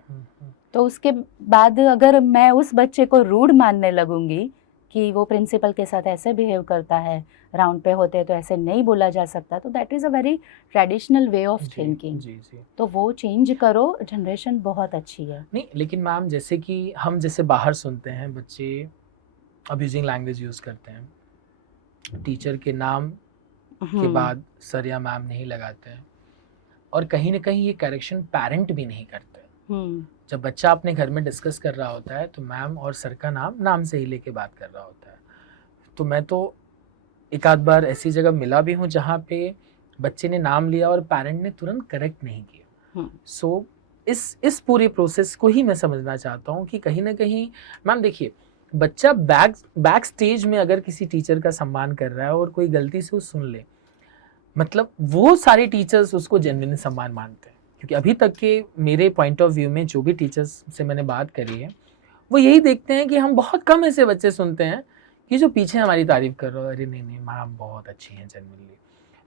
तो उसके बाद अगर मैं उस बच्चे को रूड मानने लगूंगी कि वो प्रिंसिपल के साथ ऐसे बिहेव करता है, राउंड पे होते तो ऐसे नहीं बोला जा सकता, तो that is a very traditional way of thinking. तो वो चेंज करो, जनरेशन बहुत अच्छी है। नहीं, लेकिन मैम जैसे कि हम जैसे बाहर सुनते हैं बच्चे अब्यूजिंग लैंग्वेज यूज करते हैं, टीचर के नाम के बाद सर या मैम नहीं लगाते हैं, और कहीं ना कहीं ये करेक्शन पेरेंट भी नहीं करते। जब बच्चा अपने घर में डिस्कस कर रहा होता है तो मैम और सर का नाम से ही लेके बात कर रहा होता है। तो मैं तो एक आध बार ऐसी जगह मिला भी हूँ जहाँ पे बच्चे ने नाम लिया और पेरेंट ने तुरंत करेक्ट नहीं किया। सो इस पूरे प्रोसेस को ही मैं समझना चाहता हूँ कि कहीं ना कहीं मैम देखिए, बच्चा बैक स्टेज में अगर किसी टीचर का सम्मान कर रहा है और कोई गलती से वो सुन ले, मतलब वो सारे टीचर्स उसको जेन्युइन सम्मान मानते हैं। क्योंकि अभी तक के मेरे पॉइंट ऑफ व्यू में जो भी टीचर्स से मैंने बात करी है, वो यही देखते हैं कि हम बहुत कम ऐसे बच्चे सुनते हैं कि जो पीछे हमारी तारीफ कर रहे हो, अरे नहीं नहीं मैम बहुत अच्छी हैं जेन्युइनली।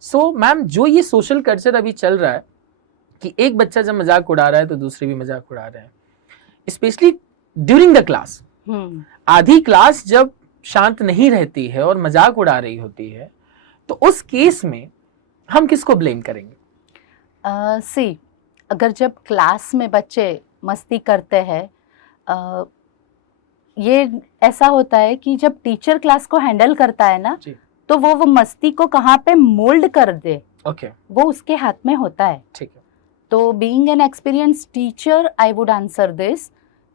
सो मैम जो ये सोशल कल्चर अभी चल रहा है कि एक बच्चा जब मजाक उड़ा रहा है तो दूसरे भी मजाक उड़ा रहे हैं, स्पेशली ड्यूरिंग द क्लास। आधी क्लास जब शांत नहीं रहती है और मजाक उड़ा रही होती है, तो उस केस में हम किसको ब्लेम करेंगे? सी, अगर जब क्लास में बच्चे मस्ती करते हैं, ये ऐसा होता है कि जब टीचर क्लास को हैंडल करता है ना, तो वो मस्ती को कहाँ पे मोल्ड कर दे, वो उसके हाथ में होता है। ठीक है। तो being an experience teacher I would answer this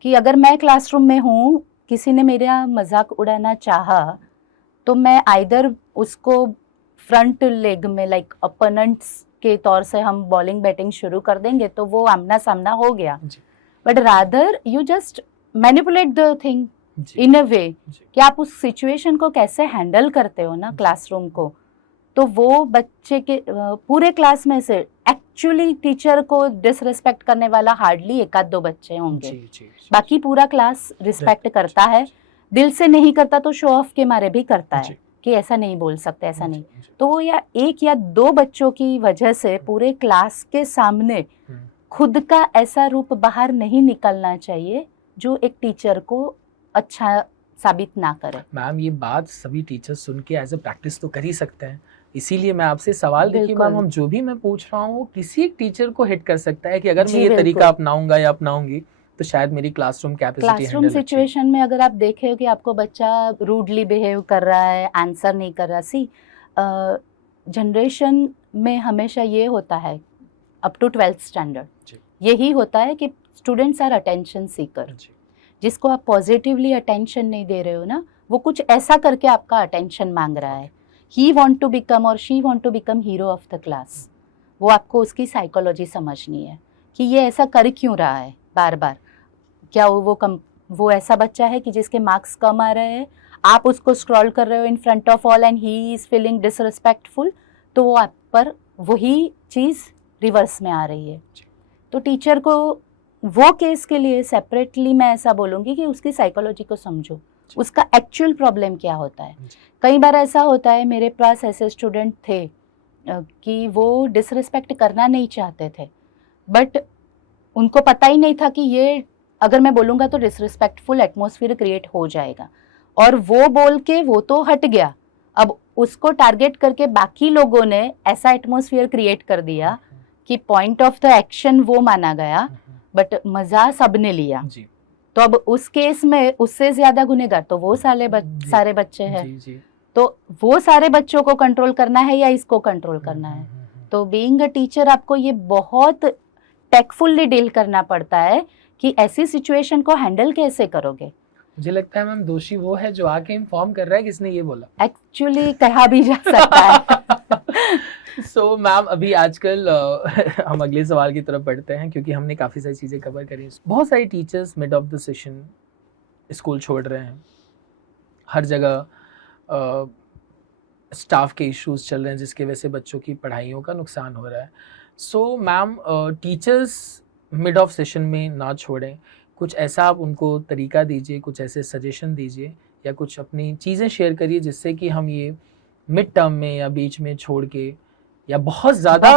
कि अगर मैं क्लासरूम में हूँ, किसी ने मेरा मजाक उड़ाना चाहा, तो मैं आइदर उसको फ्रंट लेग में लाइक अपोनेंट्स के तौर से हम बॉलिंग बैटिंग शुरू कर देंगे, तो वो आमना सामना हो गया। But rather you just manipulate the thing in a way कि आप उस सिचुएशन को कैसे हैंडल करते हो ना क्लासरूम को, तो वो बच्चे के पूरे क्लास में से एक्चुअली टीचर को डिसरिस्पेक्ट करने वाला हार्डली एक आध दो बच्चे होंगे। बाकी पूरा क्लास रिस्पेक्ट करता है, दिल से नहीं करता तो शो ऑफ के मारे भी करता है कि ऐसा नहीं बोल सकते, ऐसा नहीं। तो वो या एक या दो बच्चों की वजह से पूरे क्लास के सामने खुद का ऐसा रूप बाहर नहीं निकलना चाहिए जो एक टीचर को अच्छा साबित ना करे। मैम ये बात सभी टीचर्स सुन के एज ए प्रैक्टिस तो कर ही सकते हैं, इसीलिए मैं आपसे सवाल देखिए मैम, हम जो भी मैं पूछ रहा हूँ किसी एक टीचर को हिट कर सकता है कि अगर मैं ये तरीका अपनाऊंगा या अपनाऊंगी तो शायद मेरी क्लासरूम सिचुएशन में अगर आप देखें कि आपको बच्चा रूडली बिहेव कर रहा है, आंसर नहीं कर रहा। सी, जनरेशन में हमेशा ये होता है अप टू 12th स्टैंडर्ड, यही होता है कि स्टूडेंट्स आर अटेंशन सीकर। जिसको आप पॉजिटिवली अटेंशन नहीं दे रहे हो ना, वो कुछ ऐसा करके आपका अटेंशन मांग रहा है। ही वांट टू बिकम और she want to become hero of the class. वो आपको उसकी साइकोलॉजी समझनी है कि ये ऐसा कर क्यों रहा है बार बार। क्या वो ऐसा बच्चा है कि जिसके मार्क्स कम आ रहे हैं, आप उसको स्क्रॉल कर रहे हो इन front of all and he is feeling disrespectful, तो वो आप पर वही चीज़ रिवर्स में आ रही है। तो टीचर को वो केस के लिए सेपरेटली मैं ऐसा बोलूँगी कि उसकी साइकोलॉजी को समझो, उसका एक्चुअल प्रॉब्लम क्या होता है। कई बार ऐसा होता है, मेरे पास ऐसे स्टूडेंट थे कि वो डिसरिस्पेक्ट करना नहीं चाहते थे, बट उनको पता ही नहीं था कि ये अगर मैं बोलूँगा तो डिसरिस्पेक्टफुल एटमॉस्फेयर क्रिएट हो जाएगा, और वो बोल के वो तो हट गया। अब उसको टारगेट करके बाकी लोगों ने ऐसा एटमॉस्फेयर क्रिएट कर दिया कि पॉइंट ऑफ द एक्शन वो माना गया, बट मजा सबने लिया। तो अब उस केस में उससे ज्यादा गुनहगार तो वो सारे बच्चे हैं। तो वो सारे बच्चों को कंट्रोल करना है या इसको कंट्रोल करना है? तो बीइंग अ टीचर आपको ये बहुत टेकफुल्ली डील करना पड़ता है कि ऐसी सिचुएशन को हैंडल कैसे करोगे। मुझे लगता है मैम दोषी वो है जो आके इन्फॉर्म कर रहा है किसने ये बोला। एक्चुअली कहा भी जा सकता है। सो मैम अभी आजकल हम अगले सवाल की तरफ बढ़ते हैं, क्योंकि हमने काफ़ी सारी चीज़ें कवर करी। बहुत सारी teachers mid of the session school छोड़ रहे हैं, हर जगह स्टाफ के इश्यूज चल रहे हैं जिसकी वजह से बच्चों की पढ़ाइयों का नुकसान हो रहा है। So ma'am teachers mid of session में ना छोड़ें, कुछ ऐसा आप उनको तरीका दीजिए, कुछ ऐसे सजेशन दीजिए या कुछ अपनी चीज़ें शेयर करिए जिससे कि हम ये मिड टर्म में या बीच में छोड़ के या बहुत ज़्यादा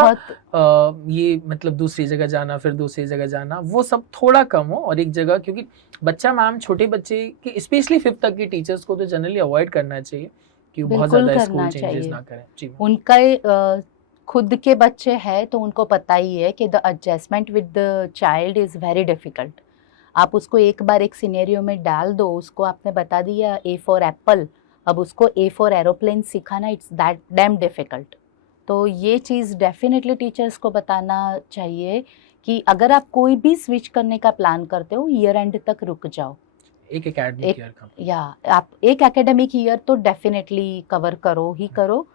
ये मतलब दूसरी जगह जाना फिर दूसरी जगह जाना वो सब थोड़ा कम हो और एक जगह, क्योंकि बच्चा मैम छोटे बच्चे की स्पेशली 5th तक की टीचर्स को तो जनरली अवॉइड करना चाहिए कि वो बहुत ज़्यादा स्कूल चेंजेस ना करें। जी, उनका खुद के बच्चे हैं तो उनको पता ही है कि the adjustment with the child is very difficult. आप उसको एक बार एक सिनेरियो में डाल दो, उसको आपने बता दिया A फॉर एप्पल, अब उसको A फॉर एरोप्लेन सिखाना इट्स दैट डैम डिफ़िकल्ट। तो ये चीज़ डेफिनेटली टीचर्स को बताना चाहिए कि अगर आप कोई भी स्विच करने का प्लान करते हो, ईयर एंड तक रुक जाओ। एक एकेडमिक ईयर का, या आप एक एकेडमिक ईयर तो डेफिनेटली कवर करो ही करो।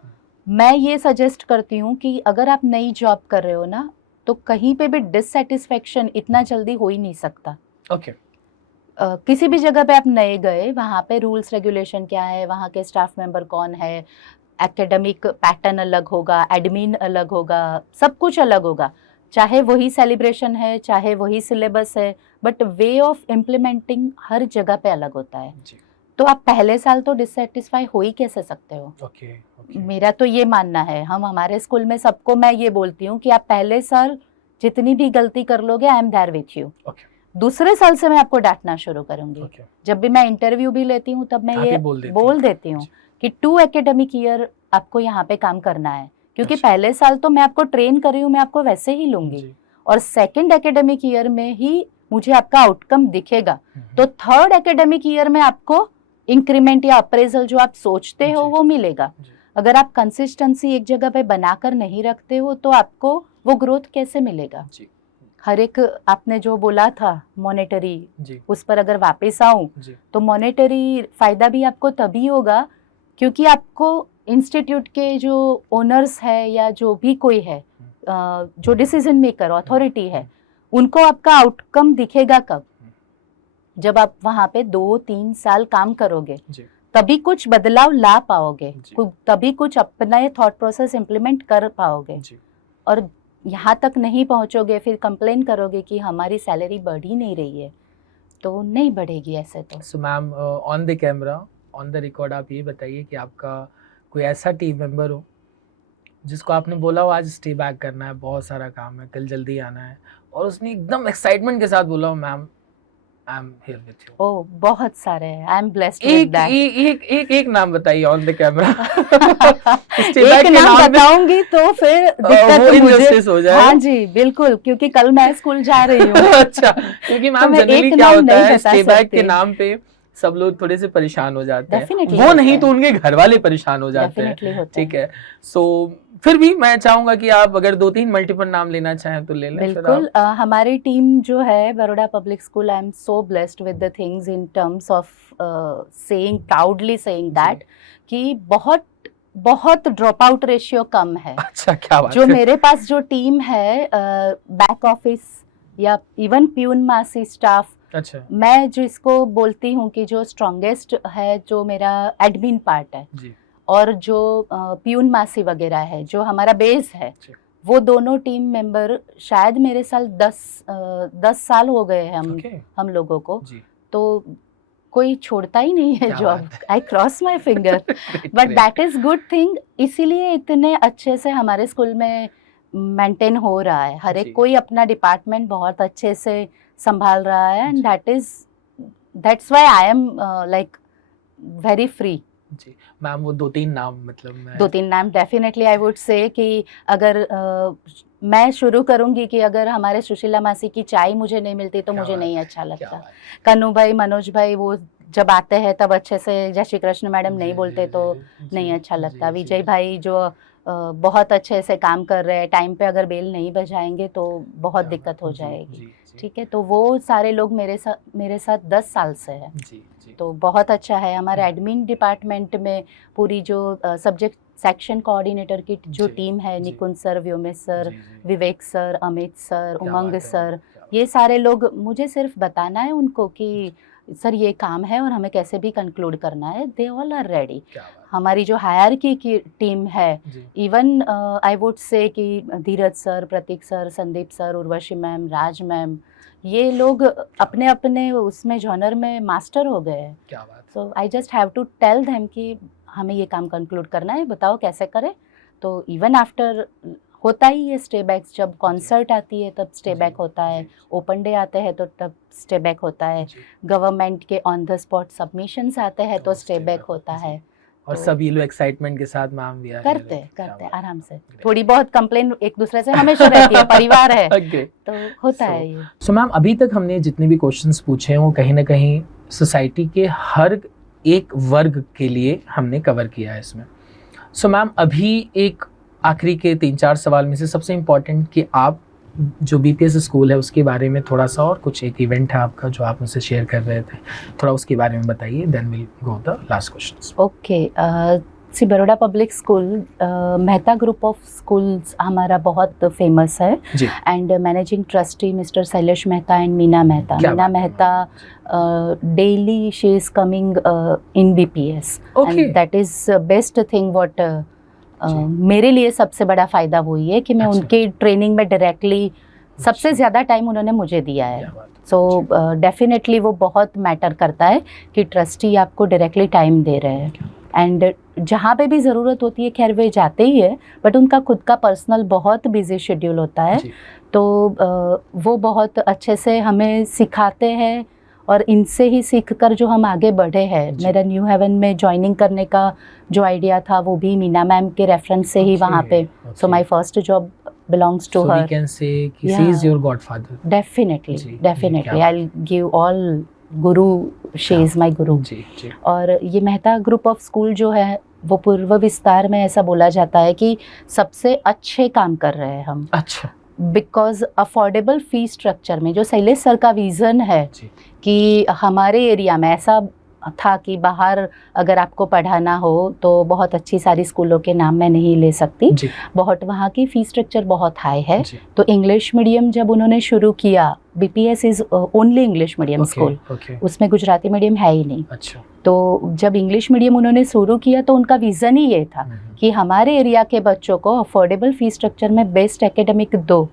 मैं ये सजेस्ट करती हूँ कि अगर आप नई जॉब कर रहे हो ना, तो कहीं पे भी डिससेटिस्फेक्शन इतना जल्दी हो ही नहीं सकता। ओके। किसी भी जगह पे आप नए गए, वहाँ पे रूल्स रेगुलेशन क्या है, वहाँ के स्टाफ मेंबर कौन है, एकेडमिक पैटर्न अलग होगा, एडमिन अलग होगा, सब कुछ अलग होगा। चाहे वही सेलिब्रेशन है, चाहे वही सिलेबस है, बट वे ऑफ इम्प्लीमेंटिंग हर जगह पे अलग होता है। जी। तो आप पहले साल तो डिससेटिस्फाई हो ही कैसे सकते हो? ओके। मेरा तो ये मानना है, हम हमारे स्कूल में सबको मैं ये बोलती हूँ कि आप पहले साल जितनी भी गलती कर लोगे, I am there with you. दूसरे साल से मैं आपको डांटना शुरू करूंगी। जब भी मैं इंटरव्यू भी लेती हूँ तब मैं ये बोल देती हूँ कि 2 एकेडमिक ईयर आपको यहाँ पे काम करना है, क्योंकि पहले साल तो मैं आपको ट्रेन कर रही हूँ, मैं आपको वैसे ही लूंगी, और सेकेंड एकेडमिक ईयर में ही मुझे आपका आउटकम दिखेगा। तो थर्ड एकेडमिक ईयर में आपको इंक्रीमेंट या अप्रेजल जो आप सोचते हो वो मिलेगा। अगर आप कंसिस्टेंसी एक जगह पे बनाकर नहीं रखते हो तो आपको वो ग्रोथ कैसे मिलेगा? हर एक आपने जो बोला था मॉनेटरी, उस पर अगर वापस आऊं तो मॉनेटरी फायदा भी आपको तभी होगा क्योंकि आपको इंस्टीट्यूट के जो ओनर्स है या जो भी कोई है, जो डिसीजन मेकर अथॉरिटी है, उनको आपका आउटकम दिखेगा कब? जब आप वहां पे 2-3 साल काम करोगे, तभी कुछ बदलाव ला पाओगे, तभी कुछ अपना थॉट प्रोसेस इम्प्लीमेंट कर पाओगे। और यहाँ तक नहीं पहुँचोगे, फिर कंप्लेन करोगे कि हमारी सैलरी बढ़ ही नहीं रही है, तो नहीं बढ़ेगी ऐसे तो। So ma'am, on the camera, on the record आप ये बताइए कि आपका कोई ऐसा टीम मेंबर हो जिसको आपने बोला हो आज स्टे बैक करना है, बहुत सारा काम है, कल जल्दी आना है, और उसने एकदम एक्साइटमेंट के साथ बोला हो ma'am I am here with you? Oh, बहुत सारे हैं। I am blessed with that. एक नाम बताइए ऑन द कैमरा। एक नाम बताऊंगी तो फिर दिक्कत मुझे हो जाए। हाँ जी बिल्कुल, क्योंकि कल मैं स्कूल जा रही हूँ। अच्छा, क्योंकि मैम जनरली क्या होता है स्टे बैक के नाम पे सब लोग थोड़े से परेशान हो जाते हैं, वो नहीं तो उनके घर वाले परेशान हो जाते हैं। ठीक है, सो फिर भी मैं चाहूंगा कि आप अगर 2-3 मल्टीपल नाम लेना चाहें तो ले लें। बिल्कुल। हमारी टीम जो है Baroda public school, I am so blessed with the things in terms of saying, proudly saying that कि बहुत बहुत ड्रॉप आउट रेशियो कम है। अच्छा, क्या बात जो मेरे पास जो टीम है बैक ऑफिस या इवन प्यून मासी स्टाफ, अच्छा, मैं जिसको बोलती हूँ कि जो स्ट्रॉन्गेस्ट है, जो मेरा एडमिन पार्ट है जी, और जो प्यून मासी वगैरह है, जो हमारा बेस है, वो दोनों टीम मेंबर शायद मेरे साल 10 साल हो गए हैं हम लोगों को। तो कोई छोड़ता ही नहीं है job. I cross my finger, but that is good thing. इसीलिए इतने अच्छे से हमारे स्कूल में मेंटेन हो रहा है, हर एक कोई अपना डिपार्टमेंट बहुत अच्छे से संभाल रहा है, and that's why I am like very free. जी मैम, वो 2-3 नाम, मतलब 2-3 नाम डेफिनेटली आई वुड से कि अगर मैं शुरू करूंगी कि अगर हमारे सुशीला मासी की चाय मुझे नहीं मिलती तो मुझे नहीं अच्छा लगता। कन्नू भाई, मनोज भाई, वो जब आते हैं तब अच्छे से जय श्री कृष्ण मैडम नहीं बोलते तो नहीं अच्छा लगता। विजय भाई जो बहुत अच्छे से काम कर रहे हैं, टाइम पे अगर बेल नहीं बजाएंगे तो बहुत दिक्कत हो जाएगी। ठीक है, तो वो सारे लोग मेरे साथ 10 साल से है, तो बहुत अच्छा है। हमारे एडमिन डिपार्टमेंट में पूरी जो सब्जेक्ट सेक्शन कोऑर्डिनेटर की जो टीम है, निकुंज सर, व्योमेश सर, विवेक सर, अमित सर, उमंग सर, ये सारे लोग, मुझे सिर्फ बताना है उनको कि सर ये काम है और हमें कैसे भी कंक्लूड करना है, दे ऑल आर रेडी। हमारी जो हायरकी की टीम है, इवन आई वुड से कि Dheeraj sir, Prateek sir, Sandeep sir, Urvashi ma'am, Raj ma'am, ये लोग अपने अपने उसमें जॉनर में मास्टर हो गए हैं। क्या बात। So I just have to tell them कि हमें ये काम कंक्लूड करना है, बताओ कैसे करें। तो इवन आफ्टर होता ही है स्टे बैक्स, जब कॉन्सर्ट आती है तब स्टे बैक होता है, ओपन डे आते हैं तो तब स्टे बैक होता है, गवर्नमेंट के ऑन द स्पॉट सबमिशंस आते हैं तो स्टे बैक होता है। और सब ये लोग एक्साइटमेंट के साथ मैम भी करते आराम से। थोड़ी बहुत कंप्लेन एक दूसरे से हमेशा रहती है, परिवार है तो होता है ये। सो मैम, अभी तक हमने जितने भी क्वेश्चंस पूछे हैं वो कहीं ना कहीं सोसाइटी के हर एक वर्ग के लिए हमने कवर किया है इसमें। सो मैम, अभी एक आखिरी के 3-4 सवाल में से सबसे इम्पोर्टेंट कि आप जो बीपीएस स्कूल है उसके बारे में थोड़ा सा, और कुछ एक इवेंट है आपका जो आप मुझसे शेयर कर रहे थे, थोड़ा उसके बारे में बताइए, then will go the last questions. Okay, see Baroda public school, Mehta group of schools हमारा बहुत फेमस है and managing trustee mister Shailesh Mehta and Meena Mehta. Meena Mehta daily she is coming in BPS and that is best thing what मेरे लिए सबसे बड़ा फ़ायदा वही है कि मैं उनके ट्रेनिंग में डायरेक्टली सबसे ज़्यादा टाइम उन्होंने मुझे दिया है. सो डेफिनेटली वो बहुत मैटर करता है कि ट्रस्टी आपको डायरेक्टली टाइम दे रहे हैं एंड जहाँ पे भी ज़रूरत होती है खैर वे जाते ही है, बट उनका खुद का पर्सनल बहुत बिजी शेड्यूल होता है. तो वो बहुत अच्छे से हमें सिखाते हैं और इनसे ही सीखकर जो हम आगे बढ़े हैं. मेरा न्यू हेवन में ज्वाइनिंग करने का जो आइडिया था वो भी मीना मैम के रेफरेंस से ही वहाँ पे. So my first job belongs to her. So we can say she is your godfather. Definitely. I'll give all guru. She is my guru. जी. और ये मेहता ग्रुप ऑफ स्कूल जो है वो पूर्व विस्तार में ऐसा बोला जाता है कि सबसे अच्छे काम कर रहे हैं हम. अच्छा. बिकॉज अफोर्डेबल फी स्ट्रक्चर में जो शैलेश सर का विज़न है कि हमारे एरिया में ऐसा था कि बाहर अगर आपको पढ़ाना हो तो बहुत अच्छी सारी स्कूलों के नाम मैं नहीं ले सकती, बहुत वहाँ की फ़ी स्ट्रक्चर बहुत हाई है. तो इंग्लिश मीडियम जब उन्होंने शुरू किया, BPS is only English medium school, उसमें गुजराती मीडियम है ही नहीं. अच्छा. तो जब इंग्लिश मीडियम उन्होंने शुरू किया तो उनका विज़न ही ये था कि हमारे एरिया के बच्चों को अफोर्डेबल फ़ी स्ट्रक्चर में बेस्ट एकेडमिक दो.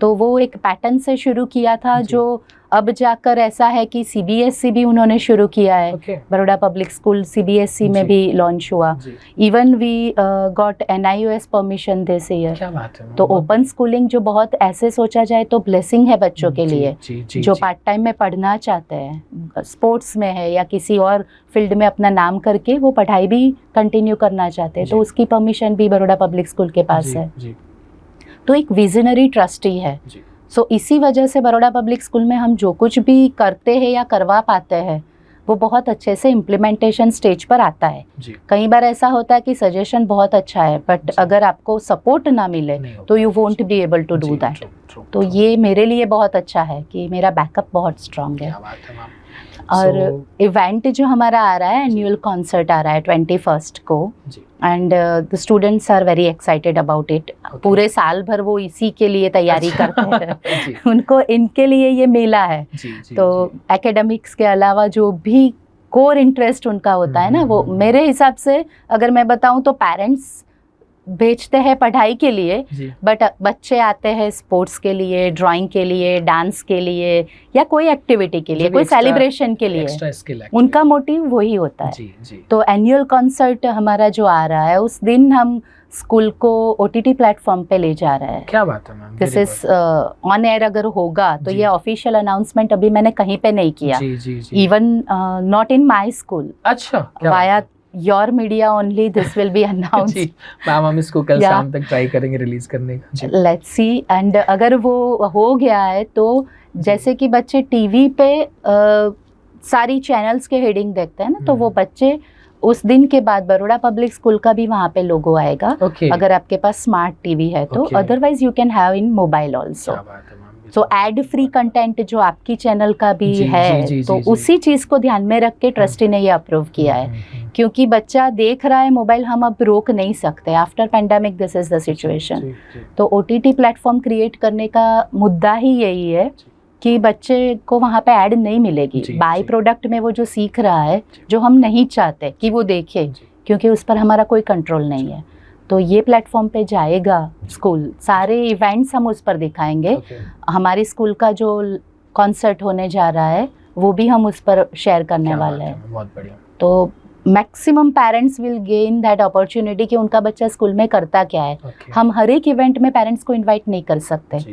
तो वो एक पैटर्न से शुरू किया था जो अब जाकर ऐसा है कि CBSE भी उन्होंने शुरू किया है. बड़ौदा पब्लिक स्कूल CBSE में भी लॉन्च हुआ. Even we got NIOS permission this year. क्या बात है. तो ओपन स्कूलिंग जो बहुत ऐसे सोचा जाए तो ब्लेसिंग है बच्चों के लिए जो पार्ट टाइम में पढ़ना चाहते हैं, स्पोर्ट्स में है या किसी और फील्ड में अपना नाम करके वो पढ़ाई भी कंटिन्यू करना चाहते हैं. तो उसकी परमिशन भी बड़ौदा पब्लिक स्कूल के पास है. तो एक विजनरी ट्रस्टी है. सो इसी वजह से बड़ौदा पब्लिक स्कूल में हम जो कुछ भी करते हैं या करवा पाते हैं वो बहुत अच्छे से इम्प्लीमेंटेशन स्टेज पर आता है. कई बार ऐसा होता है कि सजेशन बहुत अच्छा है बट अगर आपको सपोर्ट ना मिले तो you won't be able to do that. तो ये मेरे लिए बहुत अच्छा है कि मेरा बैकअप बहुत स्ट्रांग है. और इवेंट जो हमारा आ रहा है, एनुअल कॉन्सर्ट आ रहा है 21 को and the students are very excited about it. पूरे साल भर वो इसी के लिए तैयारी करते हैं. उनको इनके लिए ये मेला है. तो एकेडमिक्स के अलावा जो भी कोर इंटरेस्ट उनका होता है ना, वो मेरे हिसाब से अगर मैं बताऊं तो पेरेंट्स भेजते हैं पढ़ाई के लिए बट बच्चे आते हैं स्पोर्ट्स के लिए, ड्राइंग के लिए, डांस के लिए या कोई एक्टिविटी के लिए, कोई सेलिब्रेशन के लिए. उनका मोटिव वही होता है. तो एनुअल कॉन्सर्ट हमारा जो आ रहा है उस दिन हम स्कूल को OTT प्लेटफॉर्म पे ले जा रहे हैं. क्या बात है ma'am. This is on air अगर होगा तो ये ऑफिशियल अनाउंसमेंट अभी मैंने कहीं पे नहीं किया. Even not in my school. अच्छा. Via your media only this will be announced. Ma'am हम इसको कल शाम तक ट्राई करेंगे रिलीज करने का. Let's see. एंड अगर वो हो गया है तो जैसे कि बच्चे टीवी पे सारी चैनल्स के हेडिंग देखते हैं ना, तो वो बच्चे उस दिन के बाद बड़ौदा पब्लिक स्कूल का भी वहाँ पे लोगो आएगा. अगर आपके पास स्मार्ट टीवी है तो. Otherwise you can have in mobile also. So ad free content जो आपकी चैनल का भी है तो उसी चीज़ को ध्यान में रख के ट्रस्टी ने ये अप्रूव किया है. क्योंकि बच्चा देख रहा है मोबाइल, हम अब रोक नहीं सकते. After pandemic this is the situation. तो OTT प्लेटफॉर्म क्रिएट करने का मुद्दा ही यही है कि बच्चे को वहाँ पे ऐड नहीं मिलेगी. बाय प्रोडक्ट में वो जो सीख रहा है जो हम नहीं चाहते कि वो देखे, क्योंकि उस पर हमारा कोई कंट्रोल नहीं है. तो ये प्लेटफॉर्म पे जाएगा स्कूल, सारे इवेंट्स हम उस पर दिखाएंगे. हमारे स्कूल का जो कॉन्सर्ट होने जा रहा है वो भी हम उस पर शेयर करने वाले हैं. बहुत बढ़िया. तो maximum parents will gain that opportunity कि उनका बच्चा स्कूल में करता क्या है. हम हर एक इवेंट में पेरेंट्स को इनवाइट नहीं कर सकते.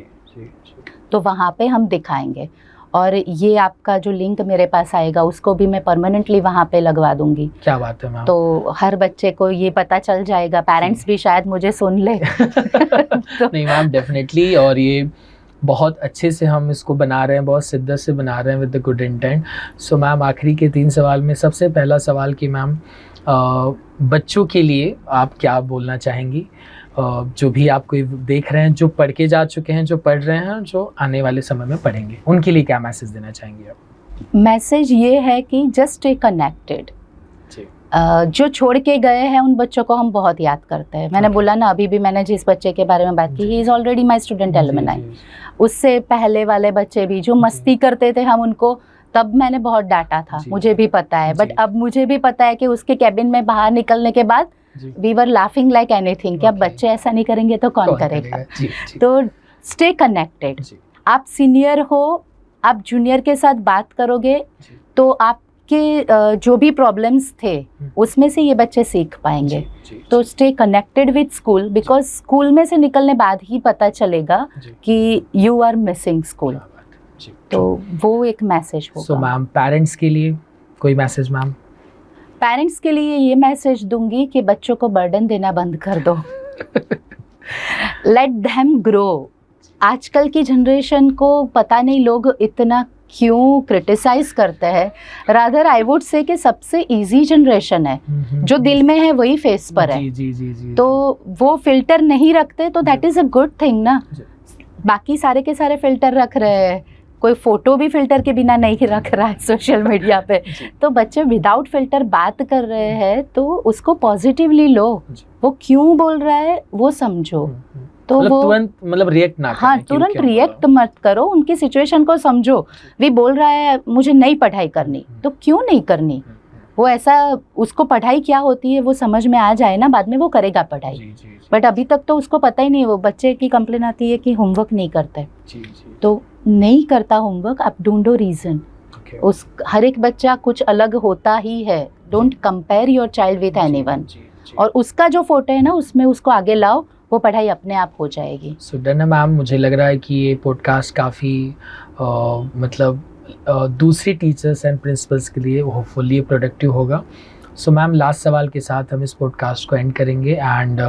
तो वहाँ पे हम दिखाएंगे. और ये आपका जो लिंक मेरे पास आएगा उसको भी मैं परमानेंटली वहाँ पे लगवा दूंगी. क्या बात है मैम. तो हर बच्चे को ये पता चल जाएगा, पेरेंट्स भी शायद मुझे सुन ले. तो नहीं मैम, डेफिनेटली. और ये बहुत अच्छे से हम इसको बना रहे हैं, बहुत शिद्दत से बना रहे हैं with the good intent. So ma'am आखिरी के 3 सवाल में सबसे पहला सवाल कि मैम बच्चों के लिए आप क्या बोलना चाहेंगी, जो भी आपको देख रहे हैं, जो पढ़ के जा चुके हैं, जो पढ़ रहे हैं, जो आने वाले समय में पढ़ेंगे, उनके लिए क्या मैसेज देना चाहेंगे आप? मैसेज ये है कि जस्ट स्टे कनेक्टेड. जो छोड़ के गए हैं उन बच्चों को हम बहुत याद करते हैं। मैंने बोला ना, अभी भी मैंने जिस बच्चे के बारे में बात की, he is already my student alumni. उससे पहले वाले बच्चे भी जो मस्ती करते थे, हम उनको तब मैंने बहुत डांटा था, मुझे भी पता है। बट अब मुझे भी पता है कि उसके कैबिन में बाहर निकलने के बाद we were laughing like anything कि अब बच्चे ऐसा नहीं करेंगे तो कौन करेगा। तो स्टे कनेक्टेड। आप सीनियर हो, आप जूनियर के साथ बात करोगे तो आपके जो भी प्रॉब्लम्स थे उसमें से ये बच्चे सीख पाएंगे। तो stay connected with school, because school में से निकलने बाद ही पता चलेगा कि यू आर मिसिंग स्कूल। तो वो एक मैसेज होगा। सो मैम, पेरेंट्स के लिए कोई मैसेज? मैम, पेरेंट्स के लिए ये मैसेज दूंगी कि बच्चों को बर्डन देना बंद कर दो। Let them grow. आजकल की जनरेशन को पता नहीं लोग इतना क्यों क्रिटिसाइज करते हैं। रादर आई वुड से कि सबसे इजी जनरेशन है, जो दिल में है वही फेस पर है। तो वो फिल्टर नहीं रखते तो that is a good thing ना। बाकी सारे के सारे फिल्टर रख रहे हैं, कोई फोटो भी फिल्टर के बिना नहीं रख रहा है सोशल मीडिया पे। तो बच्चे विदाउट फिल्टर बात कर रहे हैं तो उसको पॉजिटिवली लो। वो क्यों बोल रहा है वो समझो। तो वो तुरंत रिएक्ट ना करें। हाँ, तुरंत रिएक्ट मत करो, उनकी सिचुएशन को समझो। वे बोल रहा है मुझे नई पढ़ाई करनी, तो क्यों नहीं करनी? वो ऐसा, उसको पढ़ाई क्या होती है वो समझ में आ जाए ना, बाद में वो करेगा पढ़ाई। बट अभी तक तो उसको पता ही नहीं। वो बच्चे की कंप्लेन आती है कि होमवर्क नहीं करते। तो नहीं करता होमवर्क, आप ढूंढो रीज़न। उस हर एक बच्चा कुछ अलग होता ही है। Don't compare your child with anyone. और उसका जो फोटो है ना, उसमें उसको आगे लाओ, वो पढ़ाई अपने आप हो जाएगी। सो डन मैम, मुझे लग रहा है कि ये पॉडकास्ट काफ़ी दूसरी टीचर्स एंड प्रिंसिपल्स के लिए होपफुली प्रोडक्टिव होगा। सो मैम, लास्ट सवाल के साथ हम इस पॉडकास्ट को एंड करेंगे। एंड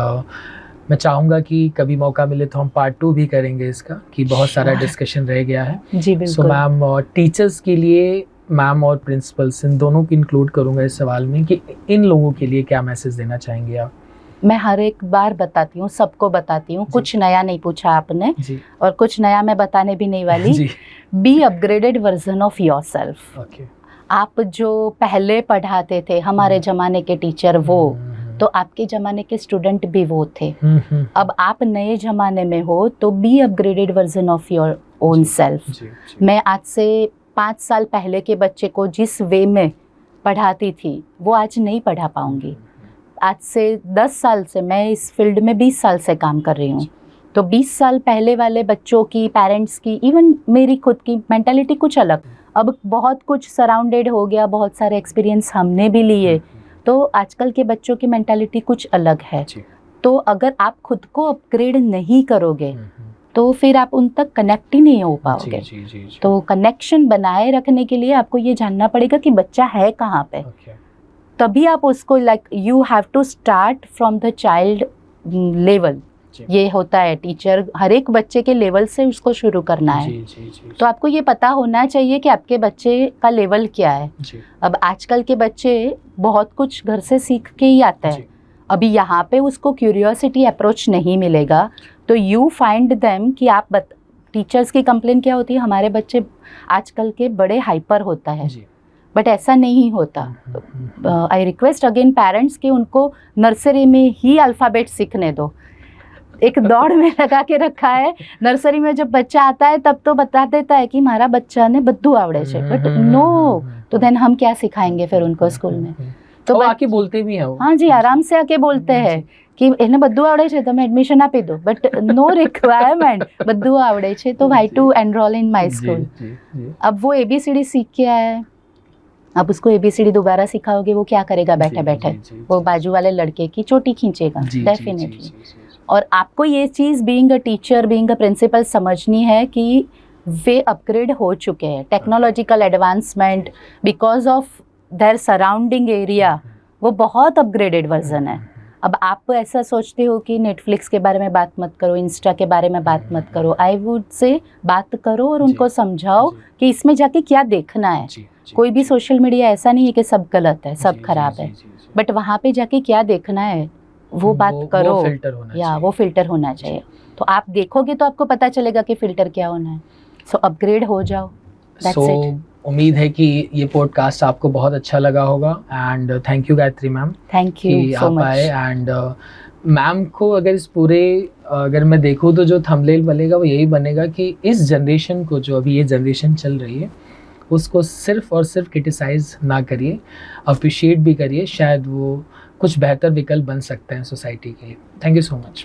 मैं चाहूँगा कि कभी मौका मिले तो हम पार्ट 2 भी करेंगे इसका, कि बहुत सारा डिस्कशन रह गया है। जी बिल्कुल। सो मैम, टीचर्स के लिए, मैम और प्रिंसिपल्स, इन दोनों को इंक्लूड करूँगा इस सवाल में, कि इन लोगों के लिए क्या मैसेज देना चाहेंगे आप? मैं हर एक बार बताती हूँ, सबको बताती हूँ। कुछ नया नहीं पूछा आपने जी। और कुछ नया मैं बताने भी नहीं वाली। B upgraded version of yourself. आप जो पहले पढ़ाते थे, हमारे ज़माने के टीचर वो, तो आपके ज़माने के स्टूडेंट भी वो थे। अब आप नए ज़माने में हो तो B upgraded version of your own self. मैं आज से 5 साल पहले के बच्चे को जिस वे में पढ़ाती थी वो आज नहीं पढ़ा पाऊँगी। आज से 10 साल से, मैं इस फील्ड में 20 साल से काम कर रही हूँ, तो 20 साल पहले वाले बच्चों की, पेरेंट्स की, इवन मेरी खुद की मेंटालिटी कुछ अलग। अब बहुत कुछ सराउंडेड हो गया, बहुत सारे एक्सपीरियंस हमने भी लिए, तो आजकल के बच्चों की मेंटालिटी कुछ अलग है। तो अगर आप खुद को अपग्रेड नहीं करोगे तो फिर आप उन तक कनेक्ट ही नहीं हो पाओगे। तो कनेक्शन बनाए रखने के लिए आपको ये जानना पड़ेगा कि बच्चा है कहाँ पे। तभी आप उसको, like you have to start from the child level. ये होता है, टीचर हर एक बच्चे के लेवल से उसको शुरू करना है। तो आपको ये पता होना चाहिए कि आपके बच्चे का लेवल क्या है। अब आजकल के बच्चे बहुत कुछ घर से सीख के ही आते हैं। अभी यहाँ पे उसको क्यूरियोसिटी अप्रोच नहीं मिलेगा, तो यू फाइंड देम कि आप टीचर्स की कंप्लेन क्या होती है, हमारे बच्चे आजकल के बड़े हाइपर होता है, बट ऐसा नहीं होता। आई रिक्वेस्ट अगेन पेरेंट्स कि उनको नर्सरी में ही अल्फ़ाबेट सीखने दो। एक दौड़ में लगा के रखा है, नर्सरी में जब बच्चा आता है तब तो बता देता है कि हमारा बच्चा ने बद्दू आवड़े छे, बट नो, तो देन हम क्या सिखाएंगे फिर उनको स्कूल में? तो आके बोलते भी हैं वो। हाँ जी, आराम से आके बोलते हैं कि इन्हें बद्दू आवड़े छे तो मैं एडमिशन आपी दो, बट नो रिक्वायरमेंट, बद्दू आवड़े छे तो why to enrol in my school. अब वो ABCD सीख के आया है, अब उसको ABCD दोबारा सिखाओगे, वो क्या करेगा बैठे बैठे? वो बाजू वाले लड़के की चोटी खींचेगा डेफिनेटली। और आपको ये चीज़ being a teacher, being a principal समझनी है कि वे अपग्रेड हो चुके हैं। Technological advancement, because of their surrounding area, वो बहुत अपग्रेडेड वर्जन है। अब आप ऐसा सोचते हो कि नेटफ्लिक्स के बारे में बात मत करो, इंस्टा के बारे में बात मत करो। आई वुड से बात करो और उनको समझाओ कि इसमें जाके क्या देखना है। कोई भी सोशल मीडिया ऐसा नहीं है कि सब गलत है, सब खराब है, बट वहाँ पे जाके क्या देखना है वो बात करो। वो फिल्टर होना चाहिए। तो आप देखोगे तो आपको पता चलेगा कि फिल्टर क्या होना है। सो अपग्रेड हो जाओ। सो उम्मीद है कि ये पॉडकास्ट आपको बहुत अच्छा लगा होगा and thank you Gayatri ma'am thank you कि सो आप आए। मच। एंड मैम को अगर इस पूरे अगर मैं देखूँ तो जो थंबनेल बनेगा वो यही बनेगा कि इस जनरेशन को, जो अभी ये जनरेशन चल रही है, उसको सिर्फ और सिर्फ क्रिटिसाइज़ ना करिए, अप्रिशिएट भी करिए, शायद वो कुछ बेहतर विकल्प बन सकते हैं सोसाइटी के लिए। Thank you so much.